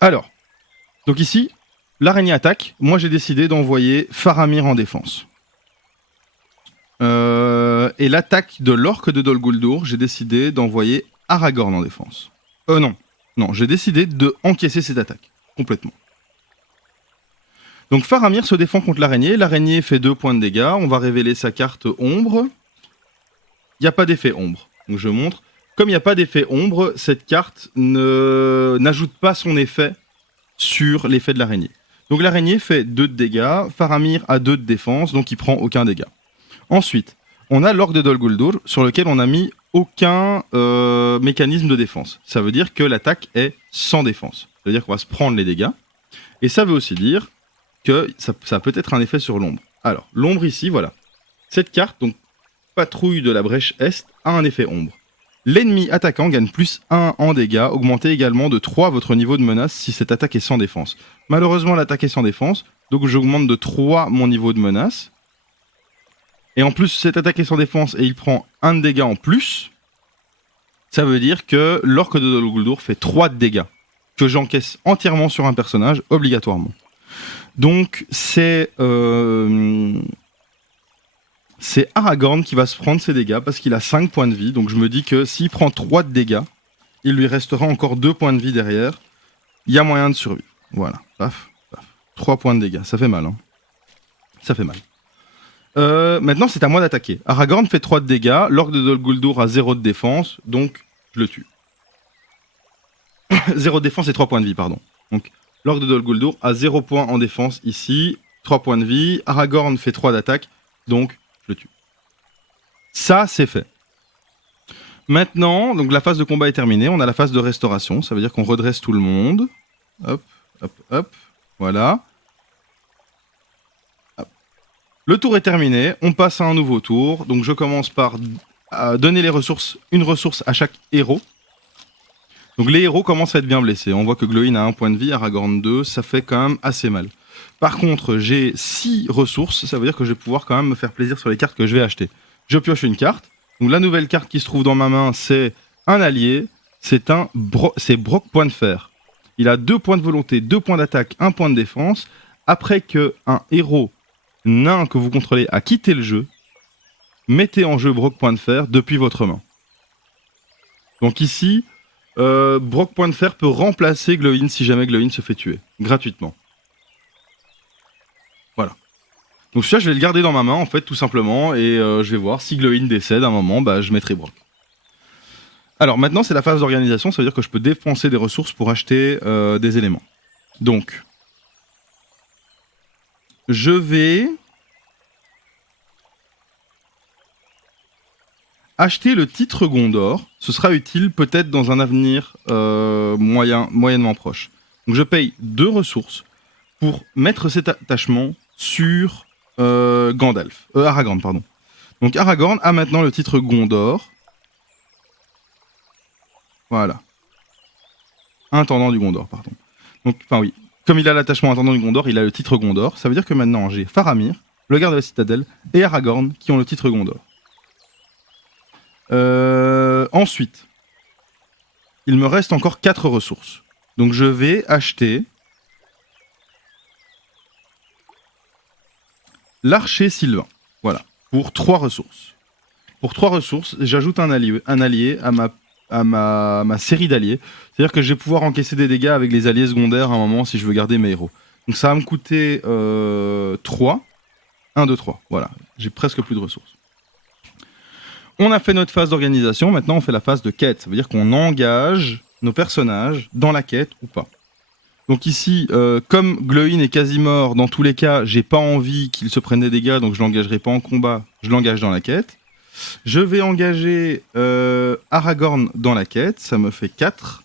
Alors. Donc ici, l'araignée attaque. Moi j'ai décidé d'envoyer Faramir en défense. Et l'attaque de l'orque de Dol Guldur, j'ai décidé d'envoyer Aragorn en défense. Non, j'ai décidé de encaisser cette attaque, complètement. Donc Faramir se défend contre l'araignée, l'araignée fait 2 points de dégâts, on va révéler sa carte ombre. Il n'y a pas d'effet ombre, donc je montre. Comme il n'y a pas d'effet ombre, cette carte n'ajoute pas son effet sur l'effet de l'araignée. Donc l'araignée fait 2 de dégâts, Faramir a 2 de défense, donc il prend aucun dégât. Ensuite, on a l'orque de Dol Guldur sur lequel on n'a mis aucun mécanisme de défense. Ça veut dire que l'attaque est sans défense. Ça veut dire qu'on va se prendre les dégâts. Et ça veut aussi dire que ça peut être un effet sur l'ombre. Alors, l'ombre ici, voilà. Cette carte, donc patrouille de la brèche Est, a un effet ombre. L'ennemi attaquant gagne plus 1 en dégâts, augmentez également de 3 votre niveau de menace si cette attaque est sans défense. Malheureusement, l'attaque est sans défense, donc j'augmente de 3 mon niveau de menace. Et en plus, cette attaque est sans défense et il prend 1 de dégâts en plus. Ça veut dire que l'orque de Dol Guldur fait 3 de dégâts. Que j'encaisse entièrement sur un personnage, obligatoirement. Donc, c'est Aragorn qui va se prendre ses dégâts parce qu'il a 5 points de vie. Donc, je me dis que s'il prend 3 de dégâts, il lui restera encore 2 points de vie derrière. Il y a moyen de survivre. Voilà. Paf, paf. 3 points de dégâts. Ça fait mal, hein. Ça fait mal. Maintenant, c'est à moi d'attaquer. Aragorn fait 3 de dégâts, l'orque de Dol Guldur a 0 de défense, donc je le tue. 0 de défense et 3 points de vie, pardon. Donc, l'orque de Dol Guldur a 0 points en défense ici, 3 points de vie. Aragorn fait 3 d'attaque, donc je le tue. Ça, c'est fait. Maintenant, donc la phase de combat est terminée, on a la phase de restauration, ça veut dire qu'on redresse tout le monde. Hop, hop, hop, voilà. Le tour est terminé, on passe à un nouveau tour. Donc je commence par donner une ressource à chaque héros. Donc les héros commencent à être bien blessés. On voit que Glóin a 1 point de vie, Aragorn 2, ça fait quand même assez mal. Par contre, j'ai 6 ressources, ça veut dire que je vais pouvoir quand même me faire plaisir sur les cartes que je vais acheter. Je pioche une carte. Donc la nouvelle carte qui se trouve dans ma main, c'est un allié. C'est Brock point de fer. Il a 2 points de volonté, 2 points d'attaque, 1 point de défense. Après qu'un héros nain que vous contrôlez a quitté le jeu, mettez en jeu Brock point de fer depuis votre main. Donc ici, Brock point de fer peut remplacer Glóin si jamais Glóin se fait tuer, gratuitement. Voilà. Donc ça, je vais le garder dans ma main, en fait, tout simplement, et je vais voir si Glóin décède à un moment, bah, je mettrai Brock. Alors maintenant, c'est la phase d'organisation, ça veut dire que je peux dépenser des ressources pour acheter des éléments. Donc, je vais Acheter le titre Gondor, ce sera utile peut-être dans un avenir moyennement proche. Donc je paye 2 ressources pour mettre cet attachement sur Aragorn, pardon. Donc Aragorn a maintenant le titre Gondor. Voilà. Intendant du Gondor, pardon. Donc, enfin oui, comme il a l'attachement intendant du Gondor, il a le titre Gondor. Ça veut dire que maintenant j'ai Faramir, le garde de la citadelle, et Aragorn qui ont le titre Gondor. Ensuite, il me reste encore 4 ressources. Donc je vais acheter l'archer Sylvain. Voilà, pour 3 ressources. Pour 3 ressources, j'ajoute un allié à ma série d'alliés. C'est-à-dire que je vais pouvoir encaisser des dégâts avec les alliés secondaires à un moment si je veux garder mes héros. Donc ça va me coûter 3. 1, 2, 3. Voilà, j'ai presque plus de ressources. On a fait notre phase d'organisation, maintenant on fait la phase de quête. Ça veut dire qu'on engage nos personnages dans la quête ou pas. Donc ici, comme Glowin est quasi mort, dans tous les cas, j'ai pas envie qu'il se prenne des dégâts, donc je l'engagerai pas en combat, je l'engage dans la quête. Je vais engager Aragorn dans la quête, ça me fait 4.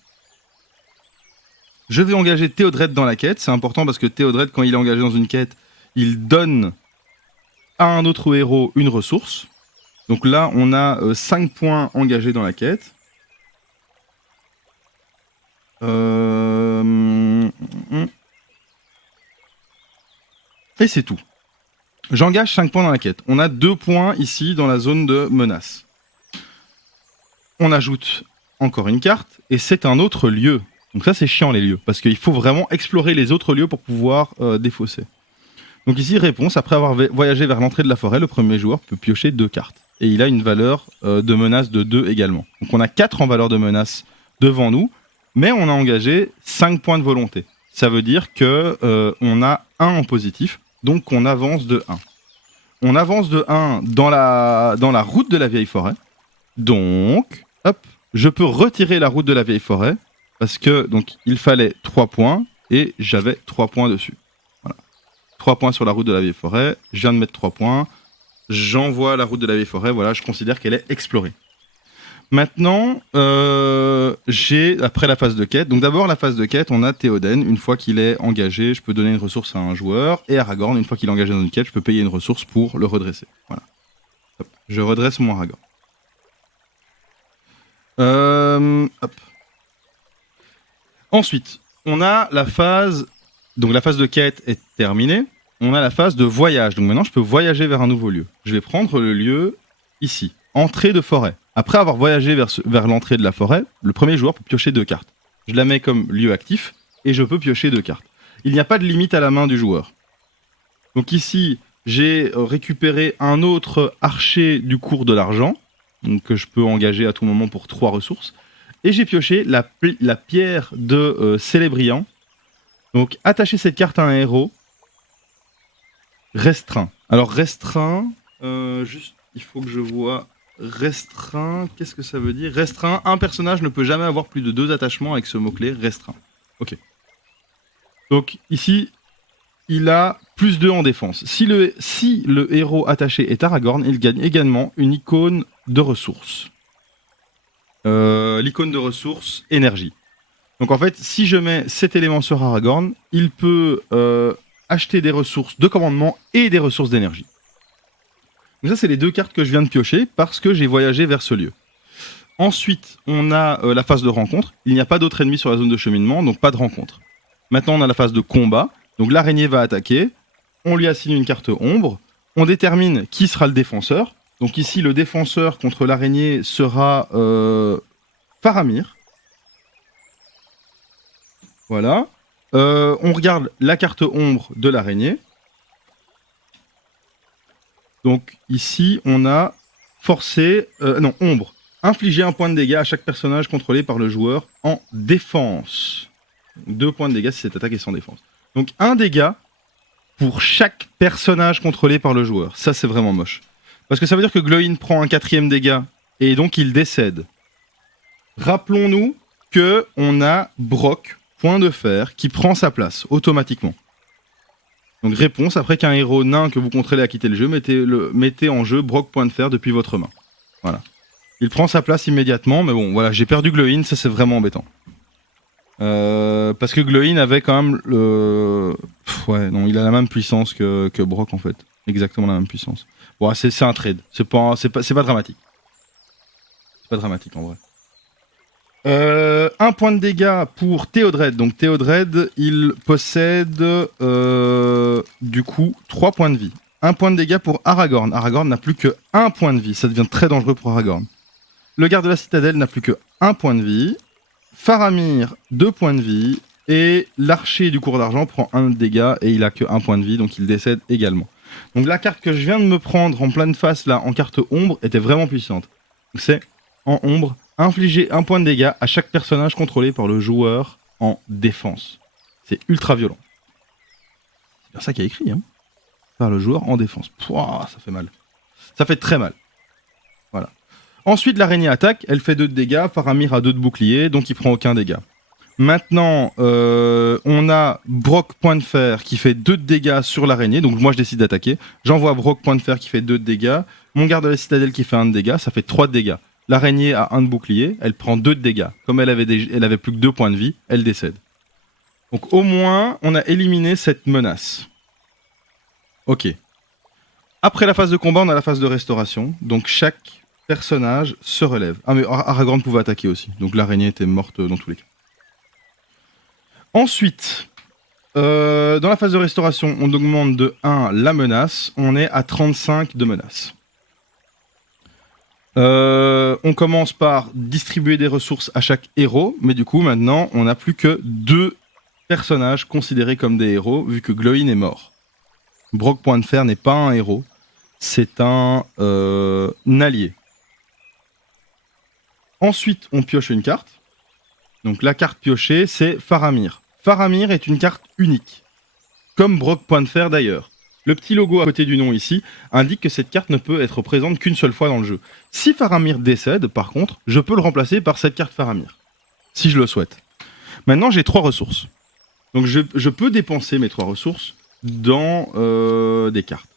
Je vais engager Théodred dans la quête, c'est important parce que Théodred, quand il est engagé dans une quête, il donne à un autre héros une ressource. Donc là, on a 5 points engagés dans la quête. Et c'est tout. J'engage 5 points dans la quête. On a 2 points ici dans la zone de menace. On ajoute encore une carte, et c'est un autre lieu. Donc ça, c'est chiant les lieux, parce qu'il faut vraiment explorer les autres lieux pour pouvoir défausser. Donc ici, réponse, après avoir voyagé vers l'entrée de la forêt, le premier joueur peut piocher 2 cartes. Et il a une valeur de menace de 2 également. Donc on a 4 en valeur de menace devant nous, mais on a engagé 5 points de volonté. Ça veut dire qu'on a 1 en positif, donc on avance de 1. On avance de 1 dans la route de la vieille forêt. Donc, hop, je peux retirer la route de la vieille forêt, parce que donc il fallait 3 points, et j'avais 3 points dessus. Voilà. 3 points sur la route de la vieille forêt, je viens de mettre 3 points. J'envoie la route de la vieille forêt, voilà, je considère qu'elle est explorée. Maintenant, j'ai, après la phase de quête, donc d'abord la phase de quête, on a Théoden, une fois qu'il est engagé, je peux donner une ressource à un joueur, et Aragorn, une fois qu'il est engagé dans une quête, je peux payer une ressource pour le redresser. Voilà. Hop, je redresse mon Aragorn. Hop. Ensuite, on a la phase, donc la phase de quête est terminée. On a la phase de voyage. Donc maintenant, je peux voyager vers un nouveau lieu. Je vais prendre le lieu ici, entrée de forêt. Après avoir voyagé vers l'entrée de la forêt, le premier joueur peut piocher 2 cartes. Je la mets comme lieu actif et je peux piocher 2 cartes. Il n'y a pas de limite à la main du joueur. Donc ici, j'ai récupéré un autre archer du cours de l'argent, donc que je peux engager à tout moment pour 3 ressources. Et j'ai pioché la pierre de Célébriand. Donc attacher cette carte à un héros. Restreint. Alors restreint, juste, il faut que je vois restreint, qu'est-ce que ça veut dire? Restreint, un personnage ne peut jamais avoir plus de 2 attachements avec ce mot-clé, restreint. Ok. Donc ici, il a plus 2 en défense. Si le héros attaché est Aragorn, il gagne également une icône de ressources. L'icône de ressources, énergie. Donc en fait, si je mets cet élément sur Aragorn, il peut acheter des ressources de commandement et des ressources d'énergie. Donc ça, c'est les 2 cartes que je viens de piocher parce que j'ai voyagé vers ce lieu. Ensuite, on a la phase de rencontre. Il n'y a pas d'autres ennemis sur la zone de cheminement, donc pas de rencontre. Maintenant, on a la phase de combat. Donc l'araignée va attaquer. On lui assigne une carte ombre. On détermine qui sera le défenseur. Donc ici, le défenseur contre l'araignée sera Faramir. Voilà. On regarde la carte ombre de l'araignée. Donc ici, on a forcé... ombre. Infliger 1 point de dégâts à chaque personnage contrôlé par le joueur en défense. 2 points de dégâts si cette attaque est sans défense. Donc 1 dégât pour chaque personnage contrôlé par le joueur. Ça, c'est vraiment moche. Parce que ça veut dire que Glowin prend un 4e dégât et donc il décède. Rappelons-nous qu'on a Brock, point de fer, qui prend sa place automatiquement. Donc réponse, après qu'un héros nain que vous contrôlez a quitté le jeu, mettez en jeu Brock, point de fer depuis votre main. Voilà. Il prend sa place immédiatement, mais bon, voilà, j'ai perdu Gloin, ça c'est vraiment embêtant. Parce que Gloin avait quand même le... ouais, non, il a la même puissance que Brock en fait. Exactement la même puissance. Bon, c'est un trade, c'est pas dramatique. C'est pas dramatique en vrai. Un point de dégâts pour Théodred. Donc Théodred, il possède du coup 3 points de vie. Un point de dégâts pour Aragorn. Aragorn n'a plus que 1 point de vie. Ça devient très dangereux pour Aragorn. Le garde de la citadelle n'a plus que 1 point de vie. Faramir, 2 points de vie. Et l'archer du cours d'argent prend 1 de dégâts et il a que 1 point de vie, donc il décède également. Donc la carte que je viens de me prendre en pleine face là, en carte ombre, était vraiment puissante. Donc c'est en ombre. Infliger 1 point de dégâts à chaque personnage contrôlé par le joueur en défense. C'est ultra violent. C'est bien ça qu'il y a écrit, hein. Par le joueur en défense. Pouah, ça fait mal. Ça fait très mal. Voilà. Ensuite, l'araignée attaque. Elle fait 2 de dégâts. Faramir a 2 de bouclier, donc il prend aucun dégât. Maintenant, on a Brock point de fer qui fait 2 de dégâts sur l'araignée. Donc moi, je décide d'attaquer. J'envoie Brock point de fer qui fait 2 de dégâts. Mon garde de la citadelle qui fait 1 de dégâts. Ça fait 3 de dégâts. L'araignée a 1 de bouclier, elle prend 2 de dégâts. Comme elle avait plus que 2 points de vie, elle décède. Donc au moins, on a éliminé cette menace. Ok. Après la phase de combat, on a la phase de restauration. Donc chaque personnage se relève. Ah mais Aragorn pouvait attaquer aussi. Donc l'araignée était morte dans tous les cas. Ensuite, dans la phase de restauration, on augmente de 1 la menace. On est à 35 de menace. On commence par distribuer des ressources à chaque héros, mais du coup maintenant on n'a plus que 2 personnages considérés comme des héros vu que Gloin est mort. Brock point de fer n'est pas un héros, c'est un allié. Ensuite on pioche une carte. Donc la carte piochée c'est Faramir. Faramir est une carte unique, comme Brock point de fer d'ailleurs. Le petit logo à côté du nom ici indique que cette carte ne peut être présente qu'une seule fois dans le jeu. Si Faramir décède, par contre, je peux le remplacer par cette carte Faramir, si je le souhaite. Maintenant, j'ai 3 ressources. Donc je peux dépenser mes 3 ressources dans des cartes.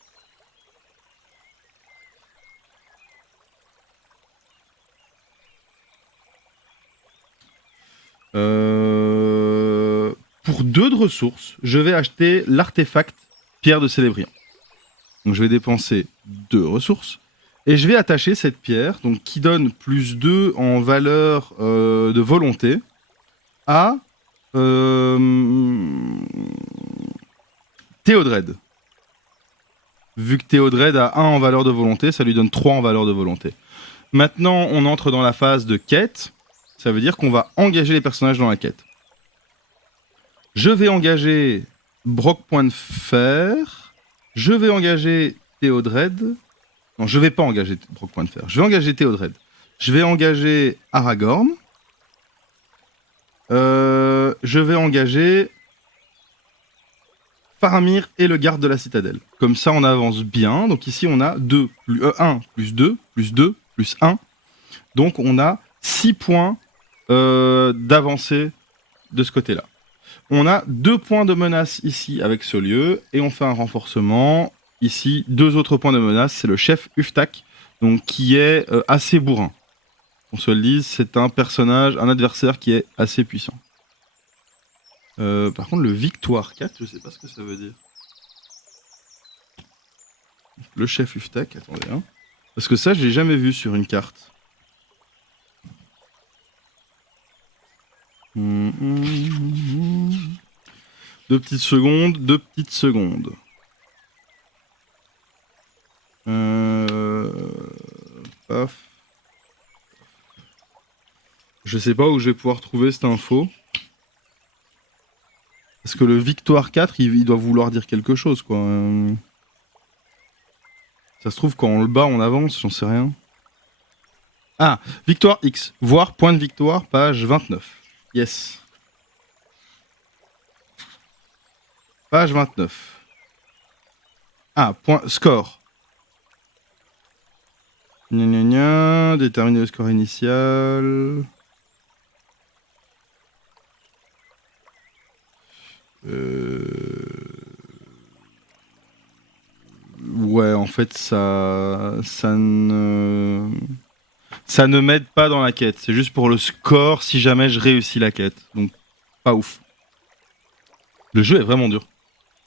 Pour 2 de ressources, je vais acheter l'artefact Pierre de Célébriant. Donc je vais dépenser 2 ressources. Et je vais attacher cette pierre, donc qui donne plus 2 en valeur de volonté, à Théodred. Vu que Théodred a 1 en valeur de volonté, ça lui donne 3 en valeur de volonté. Maintenant, on entre dans la phase de quête. Ça veut dire qu'on va engager les personnages dans la quête. Je vais engager Brock point de fer. Je vais engager Théodred. Non, je vais pas engager Brock point de fer. Je vais engager Théodred. Je vais engager Aragorn. Je vais engager Faramir et le garde de la citadelle. Comme ça, on avance bien. Donc ici, on a 1 plus 2 plus 2 plus 1. Donc on a 6 points d'avancée de ce côté-là. On a 2 points de menace ici avec ce lieu. Et on fait un renforcement. Ici, 2 autres points de menace. C'est le chef Uftak, donc qui est assez bourrin. On se le dise, c'est un personnage, un adversaire qui est assez puissant. Par contre, le Victoire 4, je sais pas ce que ça veut dire. Le chef Uftak, attendez. Hein. Parce que ça, je l'ai jamais vu sur une carte. 2 petites secondes, 2 petites secondes. Paf. Je sais pas où je vais pouvoir trouver cette info. Parce que le Victoire 4, il doit vouloir dire quelque chose, quoi. Ça se trouve, quand on le bat, on avance, j'en sais rien. Ah, Victoire X. Voir point de victoire, page 29. Yes. Page 29. Ah, point, score. Gna gna gna, déterminer le score initial. Ouais, en fait, ça Ça ne m'aide pas dans la quête. C'est juste pour le score si jamais je réussis la quête. Donc, pas ouf. Le jeu est vraiment dur.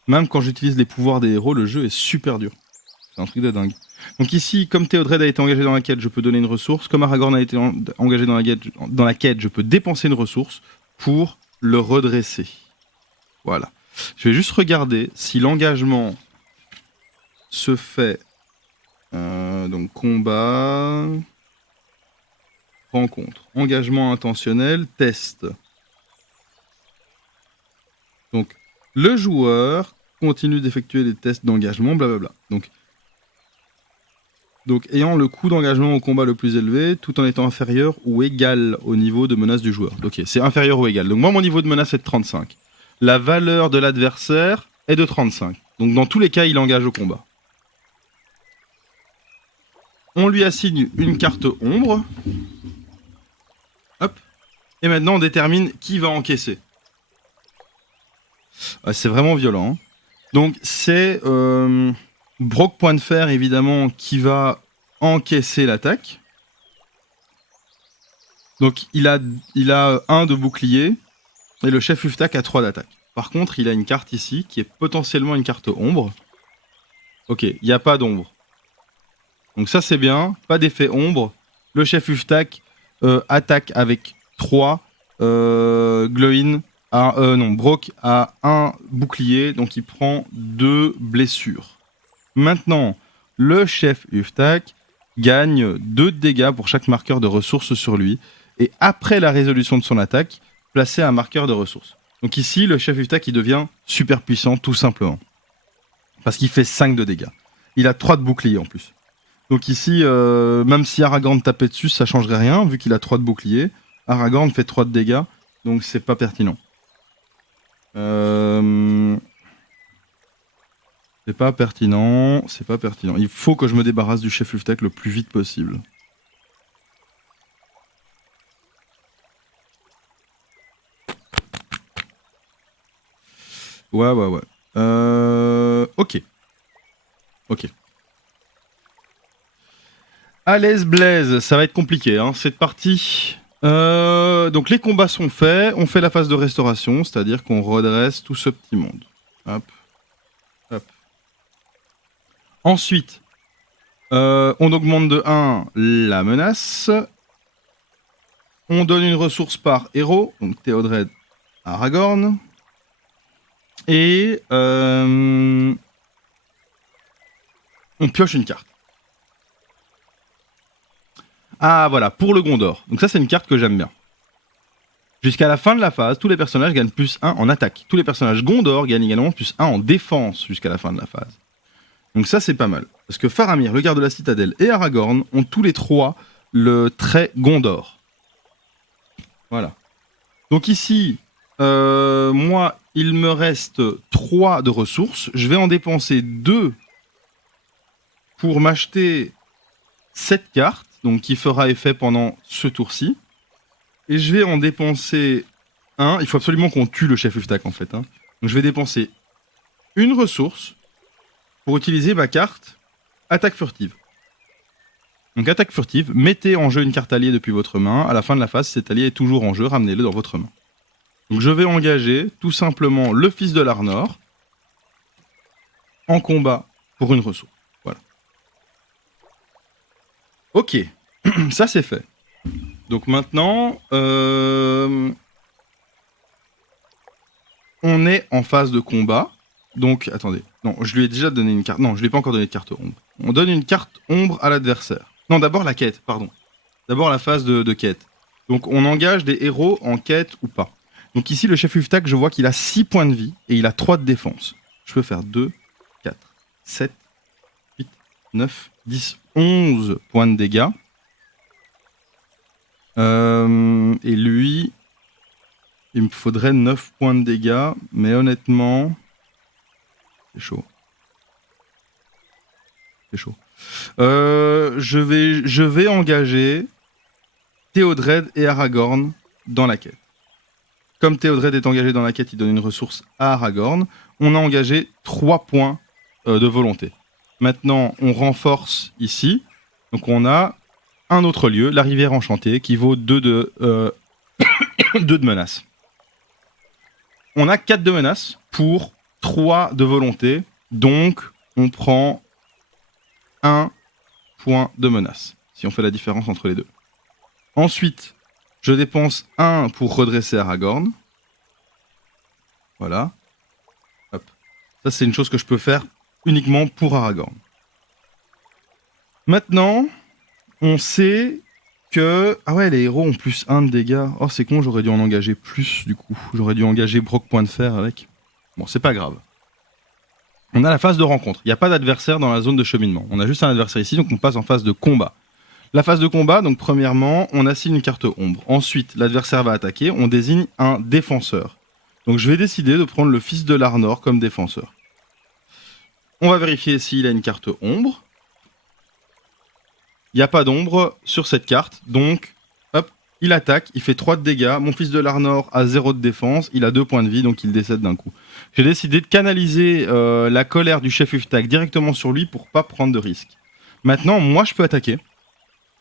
Même quand j'utilise les pouvoirs des héros, le jeu est super dur. C'est un truc de dingue. Donc ici, comme Théodred a été engagé dans la quête, je peux donner une ressource. Comme Aragorn a été engagé dans la quête, je peux dépenser une ressource pour le redresser. Voilà. Je vais juste regarder si l'engagement se fait... donc combat... Rencontre. Engagement intentionnel, test. Donc, le joueur continue d'effectuer des tests d'engagement, blablabla. Donc, ayant le coût d'engagement au combat le plus élevé, tout en étant inférieur ou égal au niveau de menace du joueur. Ok, c'est inférieur ou égal. Donc moi, mon niveau de menace est de 35. La valeur de l'adversaire est de 35. Donc dans tous les cas, il engage au combat. On lui assigne une carte ombre. Hop. Et maintenant, on détermine qui va encaisser. C'est vraiment violent. Hein. Donc c'est Brock Point de Fer, évidemment, qui va encaisser l'attaque. Donc il a 1 de bouclier, et le chef Uftak a 3 d'attaque. Par contre, il a une carte ici, qui est potentiellement une carte ombre. Ok, il n'y a pas d'ombre. Donc ça c'est bien, pas d'effet ombre. Le chef Uftak attaque avec 3. Glowin Brock a 1 bouclier, donc il prend 2 blessures. Maintenant, le chef Uftak gagne 2 dégâts pour chaque marqueur de ressources sur lui. Et après la résolution de son attaque, placer un marqueur de ressources. Donc ici, le chef Uftak, il devient super puissant, tout simplement. Parce qu'il fait 5 de dégâts. Il a 3 de bouclier en plus. Donc ici, même si Aragorn tapait dessus, ça changerait rien, vu qu'il a 3 de bouclier. Aragorn fait 3 de dégâts, donc c'est pas pertinent. C'est pas pertinent. Il faut que je me débarrasse du chef Uftak le plus vite possible. Ouais. Ok. À l'aise Blaise, ça va être compliqué, hein, cette partie. Donc les combats sont faits, on fait la phase de restauration, c'est-à-dire qu'on redresse tout ce petit monde. Hop. Ensuite, on augmente de 1 la menace. On donne une ressource par héros, donc Théodred, Aragorn. Et on pioche une carte. Ah voilà, pour le Gondor. Donc ça c'est une carte que j'aime bien. Jusqu'à la fin de la phase, tous les personnages gagnent plus 1 en attaque. Tous les personnages Gondor gagnent également plus 1 en défense jusqu'à la fin de la phase. Donc ça c'est pas mal. Parce que Faramir, le garde de la citadelle, et Aragorn ont tous les 3 le trait Gondor. Voilà. Donc ici, moi, il me reste 3 de ressources. Je vais en dépenser 2 pour m'acheter cette carte, donc qui fera effet pendant ce tour-ci. Et je vais en dépenser 1. Il faut absolument qu'on tue le chef Uftak en fait. Hein. Donc je vais dépenser une ressource pour utiliser ma carte attaque furtive. Donc attaque furtive, mettez en jeu une carte alliée depuis votre main. À la fin de la phase, si cet allié est toujours en jeu, ramenez-le dans votre main. Donc je vais engager tout simplement le fils de l'Arnor en combat pour une ressource. Voilà. Ok, ça c'est fait. Donc maintenant, on est en phase de combat. Donc, attendez. Non, je lui ai déjà donné une carte. Non, je lui ai pas encore donné de carte ombre. On donne une carte ombre à l'adversaire. Non, d'abord la quête, pardon. D'abord la phase de quête. Donc, on engage des héros en quête ou pas. Donc ici, le chef Uftak, je vois qu'il a 6 points de vie et il a 3 de défense. Je peux faire 2, 4, 7, 8, 9, 10, 11 points de dégâts. Et lui, il me faudrait 9 points de dégâts, mais honnêtement, c'est chaud. Je vais engager Théodred et Aragorn dans la quête. Comme Théodred est engagé dans la quête, il donne une ressource à Aragorn. On a engagé 3 points de volonté. Maintenant, on renforce ici. Donc on a un autre lieu, la rivière enchantée, qui vaut 2 de menace. On a 4 de menace pour 3 de volonté, donc on prend 1 point de menace, si on fait la différence entre les deux. Ensuite, je dépense 1 pour redresser Aragorn. Voilà. Hop. Ça, c'est une chose que je peux faire uniquement pour Aragorn. Maintenant, on sait que... Ah ouais, les héros ont plus 1 de dégâts. Oh, c'est con, j'aurais dû en engager plus, du coup. J'aurais dû engager Brock point de fer avec. Bon, c'est pas grave. On a la phase de rencontre. Il n'y a pas d'adversaire dans la zone de cheminement. On a juste un adversaire ici, donc on passe en phase de combat. La phase de combat, donc premièrement, on assigne une carte ombre. Ensuite, l'adversaire va attaquer, on désigne un défenseur. Donc je vais décider de prendre le fils de l'Arnor comme défenseur. On va vérifier s'il a une carte ombre. Il n'y a pas d'ombre sur cette carte, donc hop, il attaque, il fait 3 de dégâts. Mon fils de l'Arnor a 0 de défense, il a 2 points de vie, donc il décède d'un coup. J'ai décidé de canaliser la colère du chef Uftak directement sur lui pour pas prendre de risque. Maintenant, moi je peux attaquer.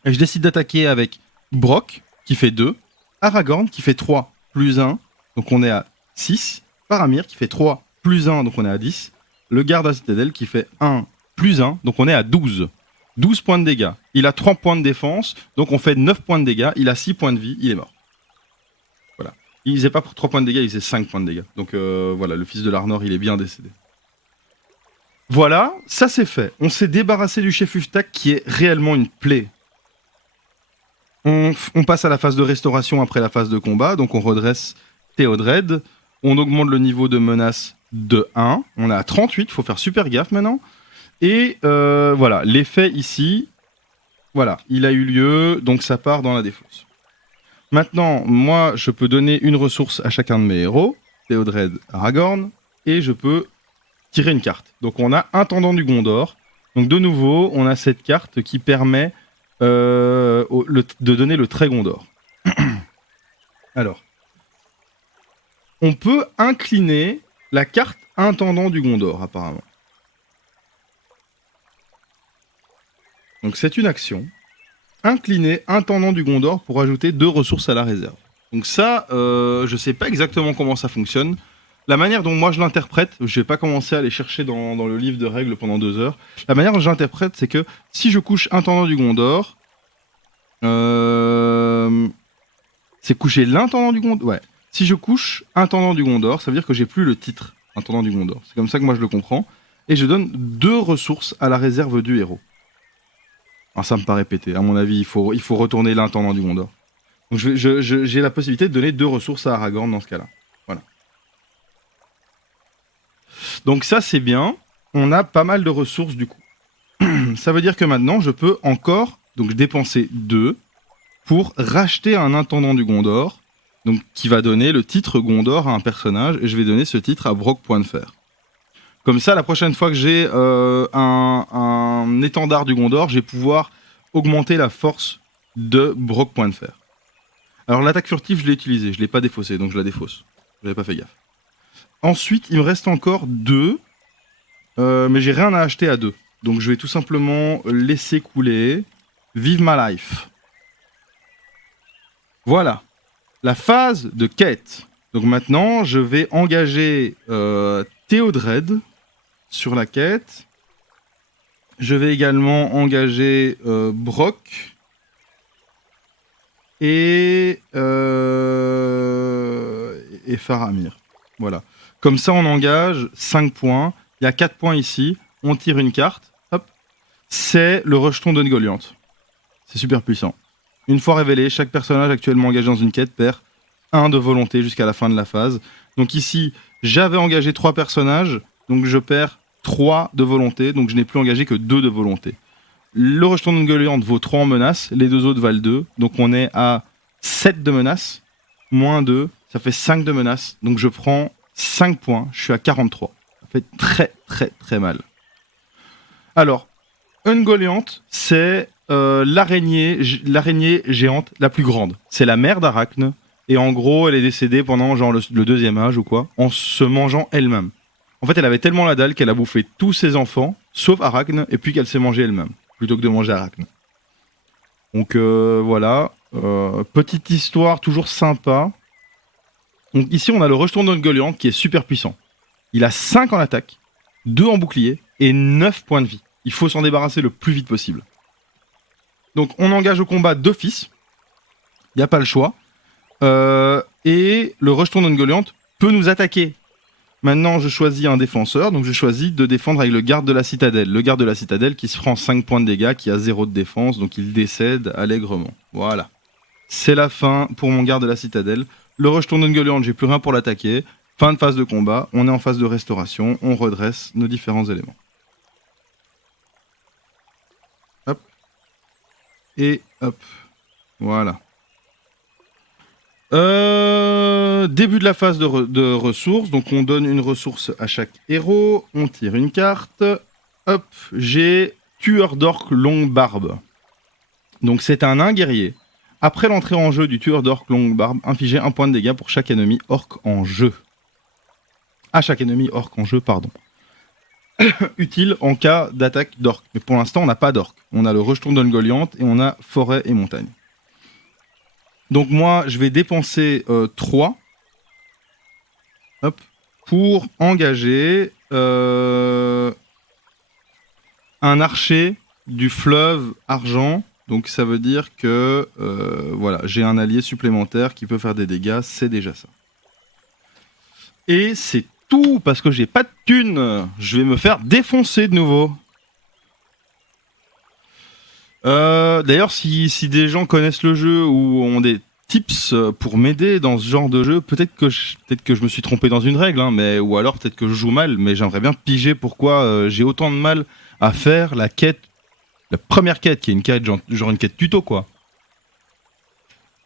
Et je décide d'attaquer avec Brock, qui fait 2, Aragorn, qui fait 3 plus 1, donc on est à 6, Faramir, qui fait 3 plus 1, donc on est à 10, le garde à citadelle, qui fait 1 plus 1, donc on est à 12. 12 points de dégâts. Il a 3 points de défense, donc on fait 9 points de dégâts, il a 6 points de vie, il est mort. Voilà. Il faisait pas 3 points de dégâts, il faisait 5 points de dégâts. Donc voilà, le fils de l'Arnor, il est bien décédé. Voilà, ça c'est fait. On s'est débarrassé du chef Uftak, qui est réellement une plaie. On passe à la phase de restauration après la phase de combat, donc on redresse Théodred, on augmente le niveau de menace de 1, on est à 38, il faut faire super gaffe maintenant, et voilà, l'effet ici, voilà, il a eu lieu, donc ça part dans la défausse. Maintenant, moi, je peux donner une ressource à chacun de mes héros, Théodred, Aragorn, et je peux tirer une carte. Donc on a Intendant du Gondor, donc de nouveau, on a cette carte qui permet de donner le trait Gondor. Alors, on peut incliner la carte Intendant du Gondor, apparemment. Donc c'est une action. Incliner Intendant du Gondor pour ajouter 2 ressources à la réserve. Donc ça, je sais pas exactement comment ça fonctionne. La manière dont moi je l'interprète, je vais pas commencer à aller chercher dans le livre de règles pendant 2 heures. La manière dont j'interprète, c'est que si je couche Intendant du Gondor, c'est coucher l'Intendant du Gondor. Ouais. Si je couche Intendant du Gondor, ça veut dire que j'ai plus le titre Intendant du Gondor. C'est comme ça que moi je le comprends. Et je donne 2 ressources à la réserve du héros. Alors ça me paraît pété. À mon avis, il faut retourner l'Intendant du Gondor. Donc j'ai la possibilité de donner 2 ressources à Aragorn dans ce cas-là. Voilà. Donc ça c'est bien. On a pas mal de ressources du coup. Ça veut dire que maintenant je peux encore donc dépenser 2 pour racheter un Intendant du Gondor, donc qui va donner le titre Gondor à un personnage, et je vais donner ce titre à Brock point de fer. Comme ça, la prochaine fois que j'ai un étendard du Gondor, je vais pouvoir augmenter la force de Brock point de fer. Alors l'attaque furtive, je l'ai utilisée, je l'ai pas défaussée, donc je la défausse. J'avais pas fait gaffe. Ensuite, il me reste encore 2, mais j'ai rien à acheter à 2. Donc je vais tout simplement laisser couler. Vive ma life. Voilà. La phase de quête. Donc maintenant, je vais engager Théodred sur la quête. Je vais également engager Brock. Et Faramir. Voilà. Comme ça, on engage 5 points. Il y a 4 points ici. On tire une carte. Hop. C'est le rejeton d'Ungoliant. C'est super puissant. Une fois révélé, chaque personnage actuellement engagé dans une quête perd 1 de volonté jusqu'à la fin de la phase. Donc ici, j'avais engagé 3 personnages, donc je perds 3 de volonté, donc je n'ai plus engagé que 2 de volonté. Le rejeton d'Ungoliant vaut 3 en menace, les 2 autres valent 2, donc on est à 7 de menace, moins 2, ça fait 5 de menace, donc je prends 5 points, je suis à 43. Ça fait très très très mal. Alors, Ungoliant, c'est l'araignée géante la plus grande. C'est la mère d'Arachne. Et en gros, elle est décédée pendant genre le 2e âge ou quoi, en se mangeant elle-même. En fait, elle avait tellement la dalle qu'elle a bouffé tous ses enfants, sauf Arachne, et puis qu'elle s'est mangée elle-même, plutôt que de manger Arachne. Donc voilà, petite histoire toujours sympa. Donc ici on a le rejeton d'Ungoliant qui est super puissant. Il a 5 en attaque, 2 en bouclier et 9 points de vie. Il faut s'en débarrasser le plus vite possible. Donc on engage au combat d'office, il n'y a pas le choix. Et le rejeton d'Ungoliant peut nous attaquer. Maintenant je choisis un défenseur, donc je choisis de défendre avec le garde de la citadelle. Le garde de la citadelle qui se prend 5 points de dégâts, qui a 0 de défense, donc il décède allègrement. Voilà. C'est la fin pour mon garde de la citadelle. Le rejeton d'Ungoliant, j'ai plus rien pour l'attaquer. Fin de phase de combat, on est en phase de restauration, on redresse nos différents éléments. Hop. Et hop. Voilà. Début de la phase de ressources, donc on donne une ressource à chaque héros, on tire une carte. Hop, j'ai tueur d'orques longue barbe. Donc c'est un nain guerrier. Après l'entrée en jeu du tueur d'orques longue barbe, infligez un point de dégâts pour chaque ennemi orc en jeu. À chaque ennemi orc en jeu, pardon. Utile en cas d'attaque d'orc. Mais pour l'instant, on n'a pas d'orc. On a le rejeton d'Ungoliant et on a forêt et montagne. Donc moi, je vais dépenser 3 pour engager un archer du fleuve argent. Donc ça veut dire que voilà, j'ai un allié supplémentaire qui peut faire des dégâts, c'est déjà ça. Et c'est tout, parce que j'ai pas de thunes. Je vais me faire défoncer de nouveau. D'ailleurs, si des gens connaissent le jeu ou ont des tips pour m'aider dans ce genre de jeu, peut-être que je me suis trompé dans une règle, hein, ou alors peut-être que je joue mal, mais j'aimerais bien piger pourquoi j'ai autant de mal à faire la quête, la première quête, qui est une quête genre une quête tuto, quoi.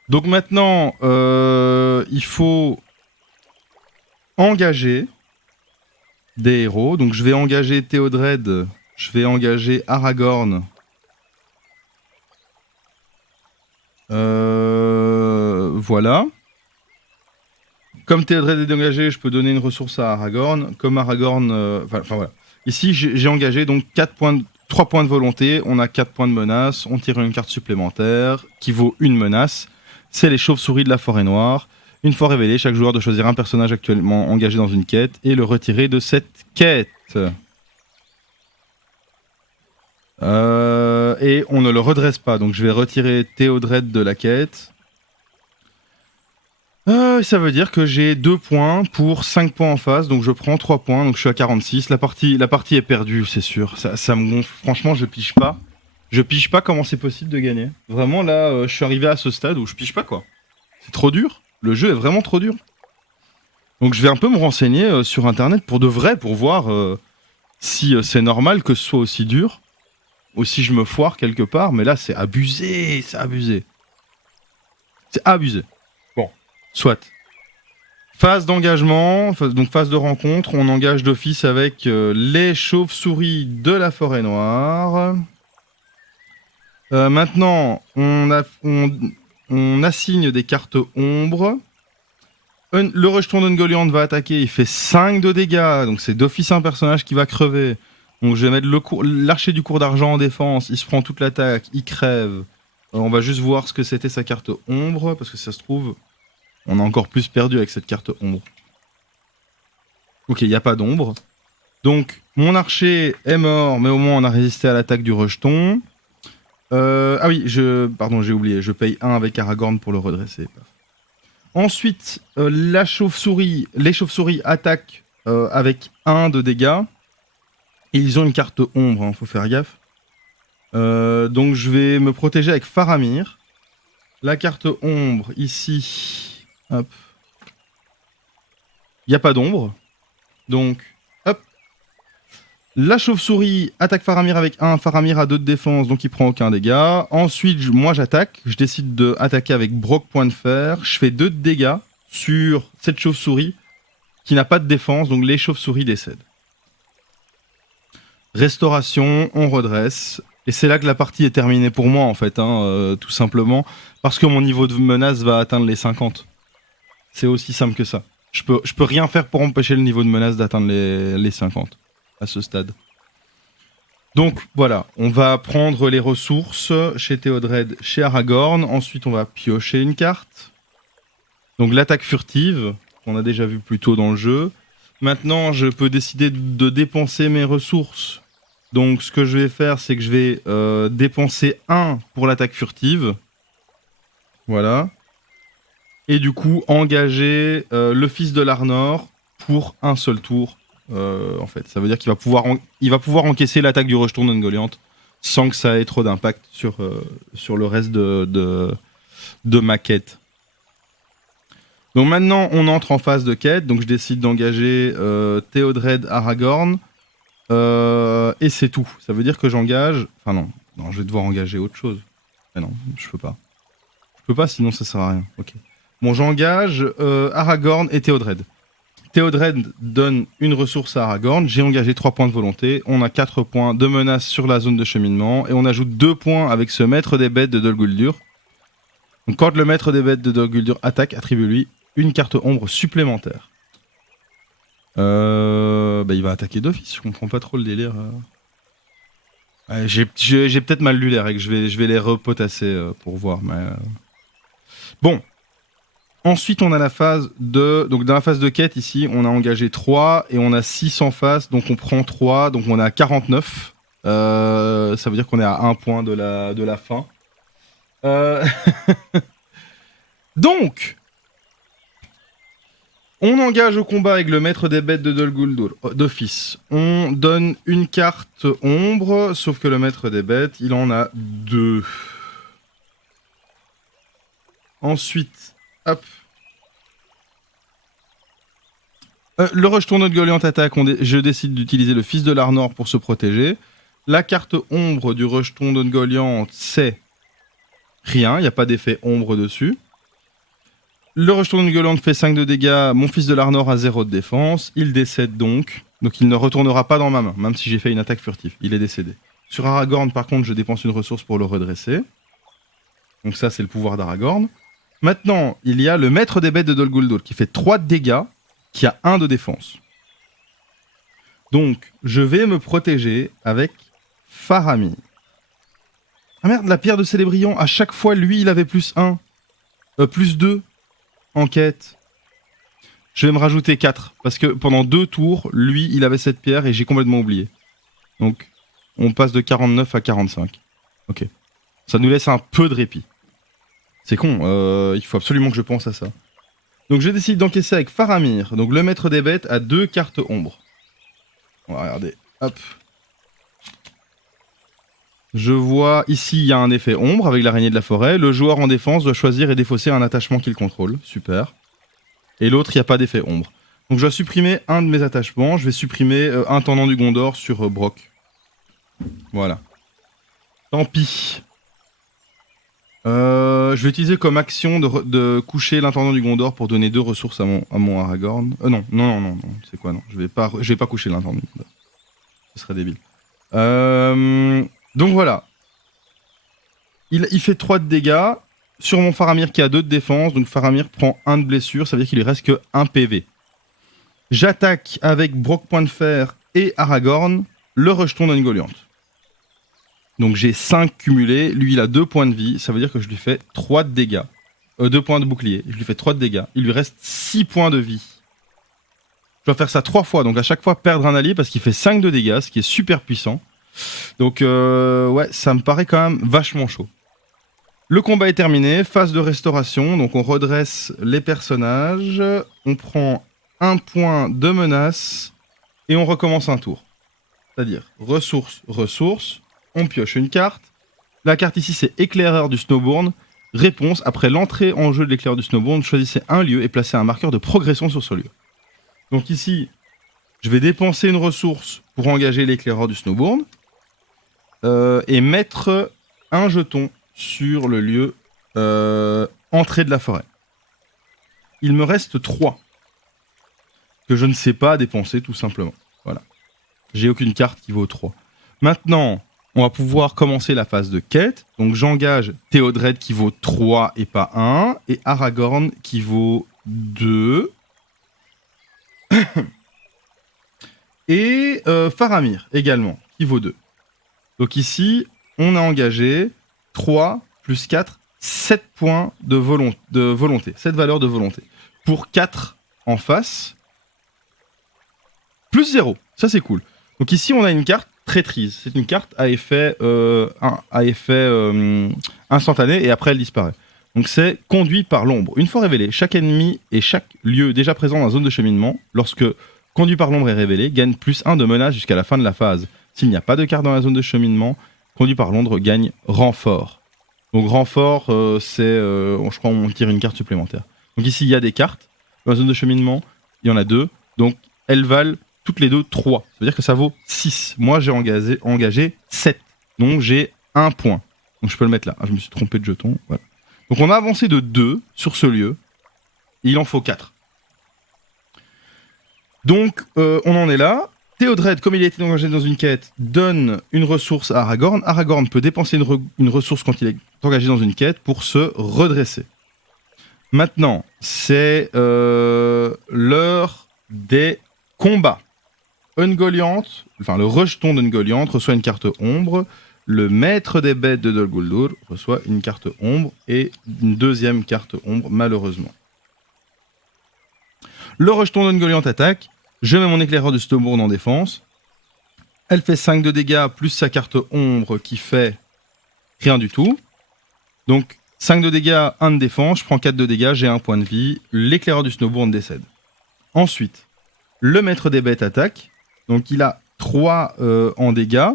Donc maintenant, il faut engager des héros. Donc je vais engager Théodred, je vais engager Aragorn. Voilà. Comme Théodred est engagé, je peux donner une ressource à Aragorn. Comme Aragorn... Enfin voilà. Ici, j'ai engagé donc 3 points de volonté. On a 4 points de menace. On tire une carte supplémentaire qui vaut une menace. C'est les chauves-souris de la forêt noire. Une fois révélé, chaque joueur doit choisir un personnage actuellement engagé dans une quête et le retirer de cette quête. Et on ne le redresse pas, donc je vais retirer Théodred de la quête. Ça veut dire que j'ai 2 points pour 5 points en face, donc je prends 3 points, donc je suis à 46. La partie est perdue, c'est sûr. Ça me gonfle. Franchement, je pige pas. Je pige pas comment c'est possible de gagner. Vraiment, là, je suis arrivé à ce stade où je pige pas, quoi. C'est trop dur. Le jeu est vraiment trop dur. Donc je vais un peu me renseigner sur internet pour de vrai, pour voir si c'est normal que ce soit aussi dur. Ou si je me foire quelque part, mais là c'est abusé, c'est abusé. C'est abusé. Bon, soit. Phase d'engagement, donc phase de rencontre, on engage d'office avec les chauves-souris de la forêt noire. Maintenant, on assigne des cartes ombres. Le rejeton d'Ungoliant va attaquer, il fait 5 de dégâts, donc c'est d'office un personnage qui va crever. Donc je vais mettre l'archer du cours d'argent en défense, il se prend toute l'attaque, il crève. On va juste voir ce que c'était sa carte ombre, parce que ça se trouve, on a encore plus perdu avec cette carte ombre. Ok, il n'y a pas d'ombre. Donc mon archer est mort, mais au moins on a résisté à l'attaque du rejeton. Ah oui, pardon, j'ai oublié, je paye 1 avec Aragorn pour le redresser. Ensuite, les chauves-souris attaquent avec 1 de dégâts. Et ils ont une carte ombre, hein, faut faire gaffe. Donc je vais me protéger avec Faramir. La carte ombre, ici. Hop. Il n'y a pas d'ombre. Donc, hop. La chauve-souris attaque Faramir avec 1. Faramir a 2 de défense, donc il prend aucun dégât. Ensuite, moi j'attaque. Je décide d'attaquer avec Broc point de fer. Je fais 2 de dégâts sur cette chauve-souris qui n'a pas de défense, donc les chauves-souris décèdent. Restauration, on redresse. Et c'est là que la partie est terminée pour moi, en fait, hein, tout simplement. Parce que mon niveau de menace va atteindre les 50. C'est aussi simple que ça. Je peux rien faire pour empêcher le niveau de menace d'atteindre les 50 à ce stade. Donc voilà, on va prendre les ressources chez Théodred, chez Aragorn. Ensuite, on va piocher une carte. Donc l'attaque furtive, qu'on a déjà vu plus tôt dans le jeu. Maintenant, je peux décider de dépenser mes ressources. Donc ce que je vais faire, c'est que je vais dépenser 1 pour l'attaque furtive. Voilà. Et du coup, engager le fils de l'Arnor pour un seul tour. En fait, ça veut dire qu'il va pouvoir encaisser l'attaque du rejeton d'Ungoliant sans que ça ait trop d'impact sur le reste de ma quête. Donc maintenant, on entre en phase de quête. Donc je décide d'engager Théodred Aragorn. Et c'est tout. Ça veut dire que j'engage... Enfin non, je vais devoir engager autre chose. Mais non, je peux pas. Je peux pas, sinon ça sert à rien. Ok. Bon, j'engage Aragorn et Théodred. Théodred donne une ressource à Aragorn. J'ai engagé 3 points de volonté. On a 4 points de menace sur la zone de cheminement. Et on ajoute 2 points avec ce maître des bêtes de Dol Guldur. Donc quand le maître des bêtes de Dol Guldur attaque, attribue-lui une carte ombre supplémentaire. Il va attaquer d'office. Je comprends pas trop le délire. J'ai peut-être mal lu les règles. Je vais les repotasser pour voir. Mais bon. Ensuite, on a la phase de... Donc, dans la phase de quête, ici, on a engagé 3 et on a 6 en face. Donc, on prend 3. Donc, on est à 49. Ça veut dire qu'on est à 1 point de la fin. Donc, on engage au combat avec le maître des bêtes de Dol Guldur d'office. On donne une carte ombre, sauf que le maître des bêtes, il en a 2. Ensuite, hop. Le rejeton de Goliant attaque, je décide d'utiliser le fils de l'Arnor pour se protéger. La carte ombre du rejeton de Goliant, c'est rien, il n'y a pas d'effet ombre dessus. Le rejeton de Goliant fait 5 de dégâts, mon fils de l'Arnor a 0 de défense, il décède donc il ne retournera pas dans ma main, même si j'ai fait une attaque furtive, il est décédé. Sur Aragorn, par contre, je dépense une ressource pour le redresser. Donc ça, c'est le pouvoir d'Aragorn. Maintenant, il y a le maître des bêtes de Dol Guldur qui fait 3 de dégâts, qui a 1 de défense. Donc, je vais me protéger avec Faramir. Ah merde, la pierre de Célébrion, à chaque fois, lui, il avait plus 1. Plus 2 en quête. Je vais me rajouter 4, parce que pendant 2 tours, lui, il avait cette pierre et j'ai complètement oublié. Donc, on passe de 49 à 45. Ok. Ça nous laisse un peu de répit. C'est con, il faut absolument que je pense à ça. Donc je décide d'encaisser avec Faramir. Donc le maître des bêtes a 2 cartes ombre. On va regarder. Hop. Je vois ici il y a un effet ombre avec l'araignée de la forêt. Le joueur en défense doit choisir et défausser un attachement qu'il contrôle. Super. Et l'autre, il n'y a pas d'effet ombre. Donc je dois supprimer un de mes attachements. Je vais supprimer un tendant du Gondor sur Brock. Voilà. Tant pis. Je vais utiliser comme action de coucher l'intendant du Gondor pour donner 2 ressources à mon Aragorn. Non. C'est quoi, non. Je vais pas coucher l'intendant du Gondor. Ce serait débile. Donc voilà. Il fait 3 de dégâts sur mon Faramir qui a 2 de défense. Donc Faramir prend 1 de blessure. Ça veut dire qu'il lui reste que 1 PV. J'attaque avec Brock Point de Fer et Aragorn le rejeton d'Ungoliant. Donc j'ai 5 cumulés, lui il a 2 points de vie, ça veut dire que je lui fais 3 de dégâts. 2 points de bouclier, je lui fais 3 de dégâts, il lui reste 6 points de vie. Je dois faire ça 3 fois, donc à chaque fois perdre un allié parce qu'il fait 5 de dégâts, ce qui est super puissant. Donc ouais, ça me paraît quand même vachement chaud. Le combat est terminé, phase de restauration, donc on redresse les personnages, on prend 1 point de menace et on recommence un tour. C'est-à-dire ressources, on pioche une carte. La carte ici, c'est éclaireur du Snowbourne. Réponse, après l'entrée en jeu de l'éclaireur du Snowbourne, choisissez un lieu et placez un marqueur de progression sur ce lieu. Donc ici, je vais dépenser une ressource pour engager l'éclaireur du Snowbourne et mettre un jeton sur le lieu entrée de la forêt. Il me reste 3 que je ne sais pas dépenser tout simplement. Voilà. J'ai aucune carte qui vaut 3. Maintenant, on va pouvoir commencer la phase de quête. Donc j'engage Théodred qui vaut 3 et pas 1. Et Aragorn qui vaut 2. Et Faramir également, qui vaut 2. Donc ici, on a engagé 3 plus 4, 7 points de volonté. 7 valeurs de volonté. Pour 4 en face, plus 0. Ça, c'est cool. Donc ici, on a une carte traîtrise. C'est une carte à effet instantané et après, elle disparaît. Donc c'est conduit par l'ombre. Une fois révélé, chaque ennemi et chaque lieu déjà présent dans la zone de cheminement, lorsque conduit par l'ombre est révélé, gagne plus 1 de menace jusqu'à la fin de la phase. S'il n'y a pas de carte dans la zone de cheminement, conduit par l'ombre gagne renfort. Donc renfort, je crois on tire une carte supplémentaire. Donc ici, il y a des cartes. Dans la zone de cheminement, il y en a 2. Donc elles valent toutes les deux 3. Ça veut dire que ça vaut 6. Moi, j'ai engagé 7. Donc j'ai 1 point. Donc je peux le mettre là. Ah, je me suis trompé de jeton. Voilà. Donc on a avancé de 2 sur ce lieu. Il en faut 4. Donc on en est là. Théodred, comme il a été engagé dans une quête, donne une ressource à Aragorn. Aragorn peut dépenser une ressource quand il est engagé dans une quête pour se redresser. Maintenant, c'est l'heure des combats. Ungoliant, enfin le rejeton d'Ungoliant reçoit une carte ombre. Le maître des bêtes de Dol Guldur reçoit une carte ombre et une deuxième carte ombre, malheureusement. Le rejeton d'Ungoliant attaque. Je mets mon éclaireur du Snowbourne en défense. Elle fait 5 de dégâts plus sa carte ombre qui fait rien du tout. Donc 5 de dégâts, 1 de défense. Je prends 4 de dégâts, j'ai 1 point de vie. L'éclaireur du Snowbourne décède. Ensuite, le maître des bêtes attaque. Donc il a 3 en dégâts.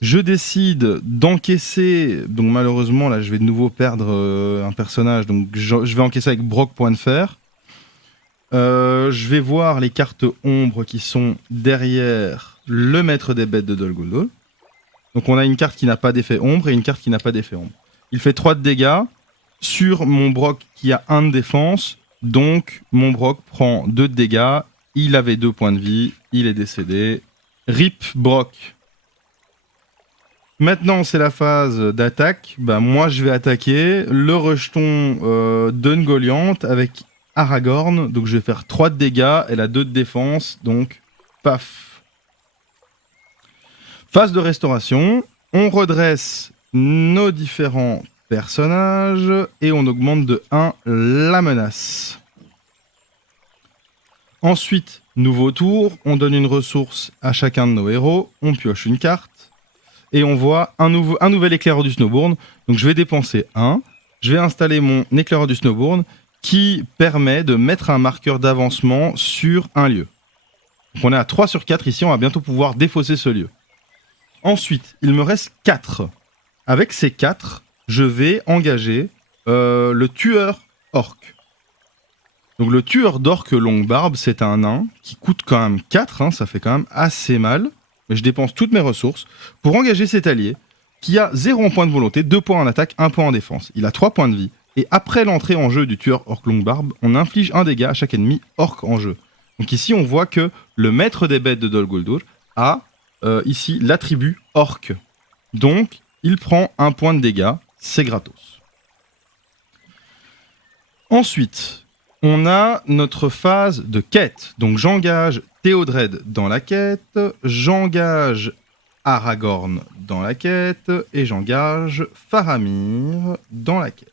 Je décide d'encaisser. Donc malheureusement, là je vais de nouveau perdre un personnage. Donc je vais encaisser avec Brock point de fer. Je vais voir les cartes ombres qui sont derrière le maître des bêtes de Dol Guldur. Donc on a une carte qui n'a pas d'effet ombre et une carte qui n'a pas d'effet ombre. Il fait 3 de dégâts sur mon Brock qui a 1 de défense. Donc mon Brock prend 2 de dégâts. Il avait 2 points de vie. Il est décédé. RIP Brock. Maintenant, c'est la phase d'attaque. Moi, je vais attaquer le rejeton d'Ungoliant avec Aragorn. Donc, je vais faire 3 de dégâts. Elle a 2 de défense. Donc, paf. Phase de restauration. On redresse nos différents personnages et on augmente de 1 la menace. Ensuite, nouveau tour. On donne une ressource à chacun de nos héros. On pioche une carte. Et on voit un nouvel éclaireur du Snowbourne. Donc je vais dépenser 1. Je vais installer mon éclaireur du Snowbourne qui permet de mettre un marqueur d'avancement sur un lieu. Donc on est à 3 sur 4 ici, on va bientôt pouvoir défausser ce lieu. Ensuite, il me reste 4. Avec ces 4, je vais engager le tueur orc. Donc le tueur d'orc longue barbe, c'est un nain qui coûte quand même 4, ça fait quand même assez mal. Mais je dépense toutes mes ressources pour engager cet allié qui a 0 en point de volonté, 2 points en attaque, 1 point en défense. Il a 3 points de vie. Et après l'entrée en jeu du tueur orc longue barbe, on inflige un dégât à chaque ennemi orc en jeu. Donc ici, on voit que le maître des bêtes de Dol Guldur a ici l'attribut orc. Donc, il prend 1 point de dégâts, c'est gratos. Ensuite, on a notre phase de quête. Donc j'engage Théodred dans la quête, j'engage Aragorn dans la quête et j'engage Faramir dans la quête.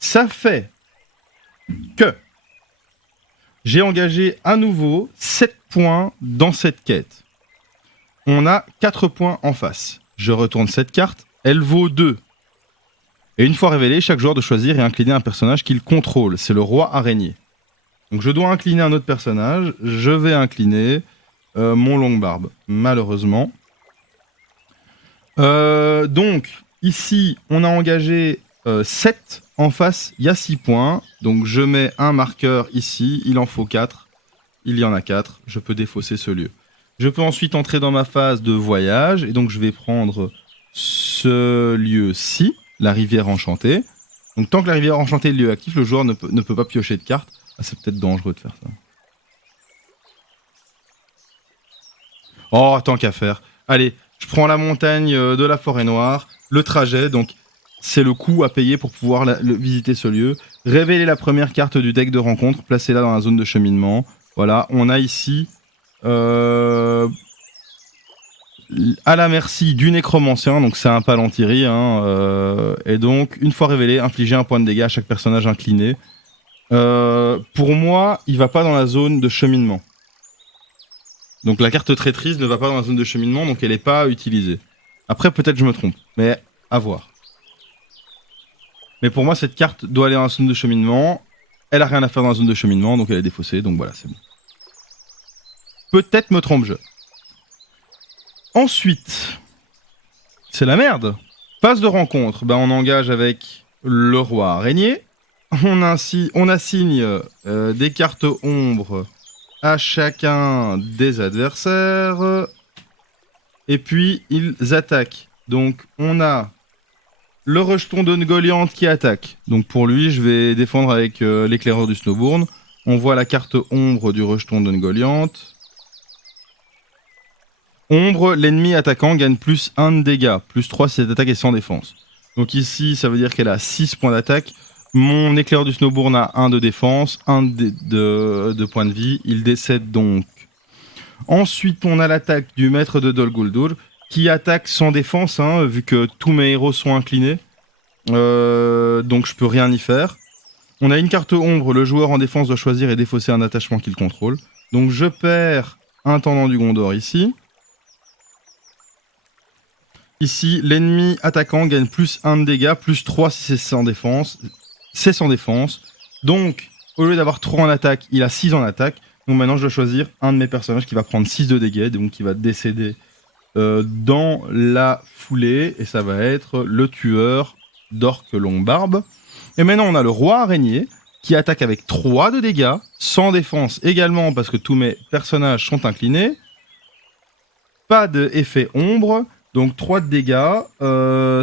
Ça fait que j'ai engagé à nouveau 7 points dans cette quête. On a 4 points en face. Je retourne cette carte, elle vaut 2. Et une fois révélé, chaque joueur doit choisir et incliner un personnage qu'il contrôle. C'est le roi araignée. Donc je dois incliner un autre personnage. Je vais incliner mon longue barbe, malheureusement. Donc ici, on a engagé 7. En face, il y a 6 points. Donc je mets un marqueur ici. Il en faut 4. Il y en a 4. Je peux défausser ce lieu. Je peux ensuite entrer dans ma phase de voyage. Et donc je vais prendre ce lieu-ci. La rivière enchantée. Donc tant que la rivière enchantée est le lieu actif, le joueur ne peut pas piocher de cartes. Ah, c'est peut-être dangereux de faire ça. Oh, tant qu'à faire. Allez, je prends la montagne de la forêt noire, le trajet, donc c'est le coût à payer pour pouvoir visiter ce lieu. Révéler la première carte du deck de rencontre, placez-la dans la zone de cheminement. Voilà, on a ici à la merci du nécromancien, donc c'est un palantiri, et donc une fois révélé, infliger un point de dégâts à chaque personnage incliné. Pour moi, il va pas dans la zone de cheminement. Donc la carte traîtrise ne va pas dans la zone de cheminement, donc elle est pas utilisée. Après, peut-être je me trompe, mais à voir. Mais pour moi, cette carte doit aller dans la zone de cheminement. Elle a rien à faire dans la zone de cheminement, donc elle est défaussée, donc voilà, c'est bon. Peut-être me trompe-je. Ensuite, c'est la merde. Phase de rencontre, on engage avec le roi araignée. On assigne des cartes ombres à chacun des adversaires. Et puis, ils attaquent. Donc, on a le rejeton de Ngoliant qui attaque. Donc, pour lui, je vais défendre avec l'éclaireur du Snowbourne. On voit la carte ombre du rejeton de Ngoliant. Ombre, l'ennemi attaquant gagne plus 1 de dégâts, plus 3 si cette attaque est sans défense. Donc ici, ça veut dire qu'elle a 6 points d'attaque. Mon éclaireur du Snowbourne a 1 de défense, 1 de points de vie. Il décède donc. Ensuite, on a l'attaque du maître de Dol Guldur, qui attaque sans défense, vu que tous mes héros sont inclinés. Donc je peux rien y faire. On a une carte ombre, le joueur en défense doit choisir et défausser un attachement qu'il contrôle. Donc je perds un tendant du Gondor ici. Ici, l'ennemi attaquant gagne plus 1 de dégâts, plus 3 si c'est sans défense. C'est sans défense. Donc, au lieu d'avoir 3 en attaque, il a 6 en attaque. Donc maintenant, je dois choisir un de mes personnages qui va prendre 6 de dégâts, donc qui va décéder dans la foulée. Et ça va être le tueur d'orque Longbarbe. Et maintenant, on a le roi araignée qui attaque avec 3 de dégâts, sans défense également parce que tous mes personnages sont inclinés. Pas d'effet ombre. Donc 3 de dégâts,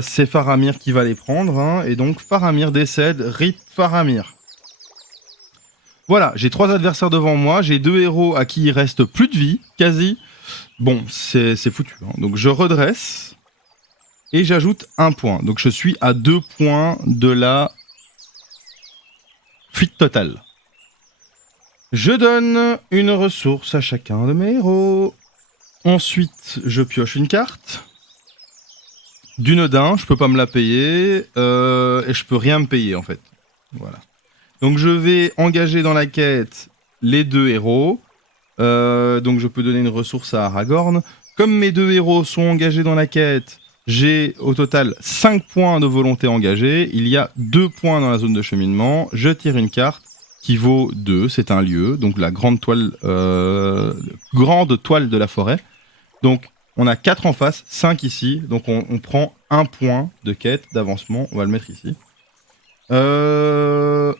c'est Faramir qui va les prendre, et donc Faramir décède, RIP Faramir. Voilà, j'ai 3 adversaires devant moi, j'ai 2 héros à qui il reste plus de vie, quasi. Bon, c'est foutu. Donc je redresse, et j'ajoute 1 point. Donc je suis à 2 points de la fuite totale. Je donne une ressource à chacun de mes héros. Ensuite, je pioche une carte. D'une d'un, je peux pas me la payer, et je peux rien me payer en fait. Voilà. Donc je vais engager dans la quête les 2 héros. Donc je peux donner une ressource à Aragorn. Comme mes 2 héros sont engagés dans la quête, j'ai au total 5 points de volonté engagée. Il y a 2 points dans la zone de cheminement. Je tire une carte qui vaut 2, c'est un lieu. Donc la grande toile de la forêt. Donc on a 4 en face, 5 ici, donc on prend 1 point de quête d'avancement, on va le mettre ici.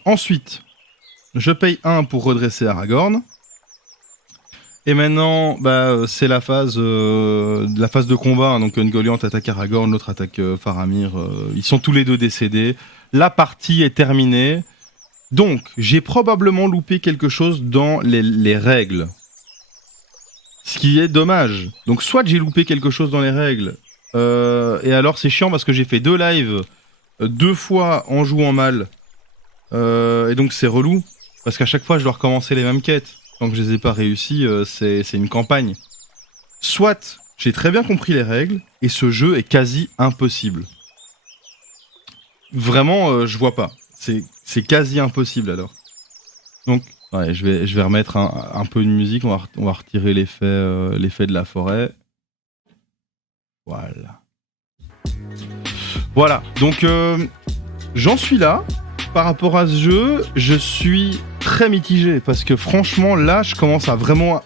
Ensuite, je paye 1 pour redresser Aragorn. Et maintenant, c'est la phase de combat, donc Ungoliant attaque Aragorn, l'autre attaque Faramir, ils sont tous les deux décédés. La partie est terminée. Donc, j'ai probablement loupé quelque chose dans les règles. Ce qui est dommage. Donc soit j'ai loupé quelque chose dans les règles, et alors c'est chiant parce que j'ai fait 2 lives 2 fois en jouant mal, et donc c'est relou, parce qu'à chaque fois je dois recommencer les mêmes quêtes. Tant que je les ai pas réussies, c'est une campagne. Soit j'ai très bien compris les règles, et ce jeu est quasi impossible. Vraiment, je vois pas. C'est quasi impossible alors. Donc... ouais, je vais remettre un peu de musique, on va retirer l'effet de la forêt. Voilà, donc j'en suis là. Par rapport à ce jeu, je suis très mitigé, parce que franchement, là, je commence à vraiment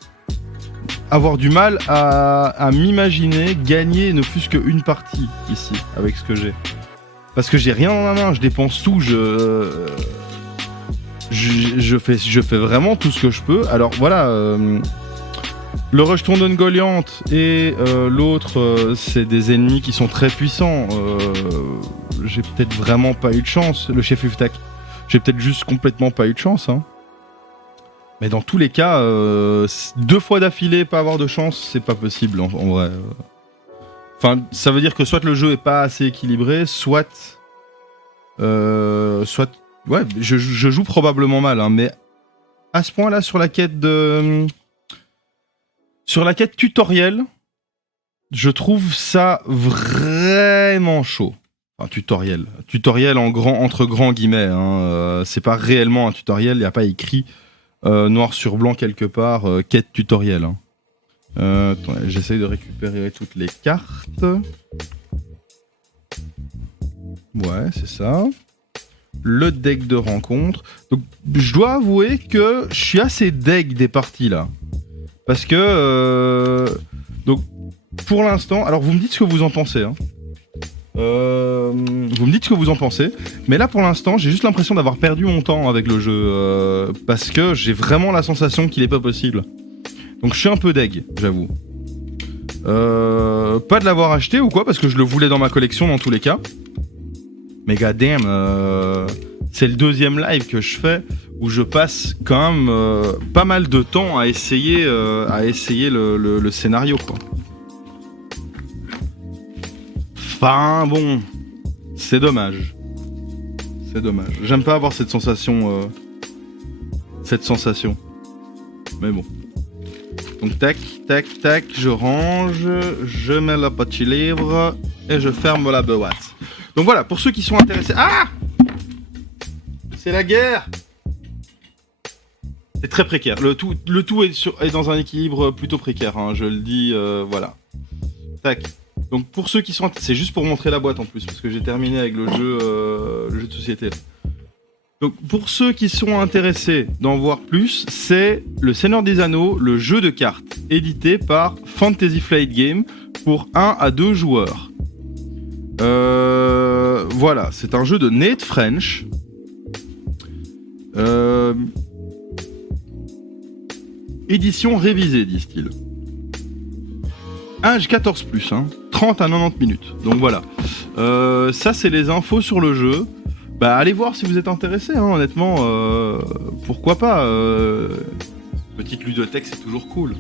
avoir du mal à m'imaginer gagner ne fût-ce qu'une partie ici, avec ce que j'ai. Parce que j'ai rien dans la main, je dépense tout, je fais vraiment tout ce que je peux. Alors voilà, le rejeton d'Ungoliant et l'autre, c'est des ennemis qui sont très puissants. J'ai peut-être vraiment pas eu de chance. Le chef Uftak, j'ai peut-être juste complètement pas eu de chance. Mais dans tous les cas, 2 fois d'affilée pas avoir de chance, c'est pas possible en vrai. Enfin, ça veut dire que soit le jeu est pas assez équilibré, soit ouais, je joue probablement mal, mais à ce point-là, sur la quête tutoriel, Je trouve ça vraiment chaud. Un tutoriel. Tutoriel entre grands guillemets. Hein. C'est pas réellement un tutoriel, il n'y a pas écrit noir sur blanc quelque part, quête tutoriel. Hein. Attendez, j'essaye de récupérer toutes les cartes. Ouais, c'est ça. Le deck de rencontre. Donc, je dois avouer que je suis assez deg des parties là. Parce que... donc, pour l'instant... Alors, vous me dites ce que vous en pensez. Hein. Vous me dites ce que vous en pensez. Mais là, pour l'instant, j'ai juste l'impression d'avoir perdu mon temps avec le jeu. Parce que j'ai vraiment la sensation qu'il est pas possible. Donc, je suis un peu deg, j'avoue. Pas de l'avoir acheté ou quoi, parce que je le voulais dans ma collection dans tous les cas. Mais goddamn, c'est le deuxième live que je fais où je passe quand même pas mal de temps à essayer le scénario, quoi. Enfin bon, c'est dommage. C'est dommage. J'aime pas avoir cette sensation. Mais bon. Donc tac, tac, tac, je range, je mets le petit livre et je ferme la boîte. Donc voilà, pour ceux qui sont intéressés... Ah! C'est la guerre! C'est très précaire. Le tout est dans un équilibre plutôt précaire, hein, je le dis, voilà. Tac. Donc pour ceux qui sont... C'est juste pour montrer la boîte en plus, parce que j'ai terminé avec le jeu de société. Donc pour ceux qui sont intéressés d'en voir plus, c'est Le Seigneur des Anneaux, le jeu de cartes, édité par Fantasy Flight Games pour 1 à 2 joueurs. Voilà, c'est un jeu de Nate French. Édition révisée, disent-ils. Âge 14+, hein, 30 à 90 minutes. Donc voilà. Ça, c'est les infos sur le jeu. Bah, allez voir si vous êtes intéressé, hein, honnêtement. Pourquoi pas petite ludothèque, c'est toujours cool.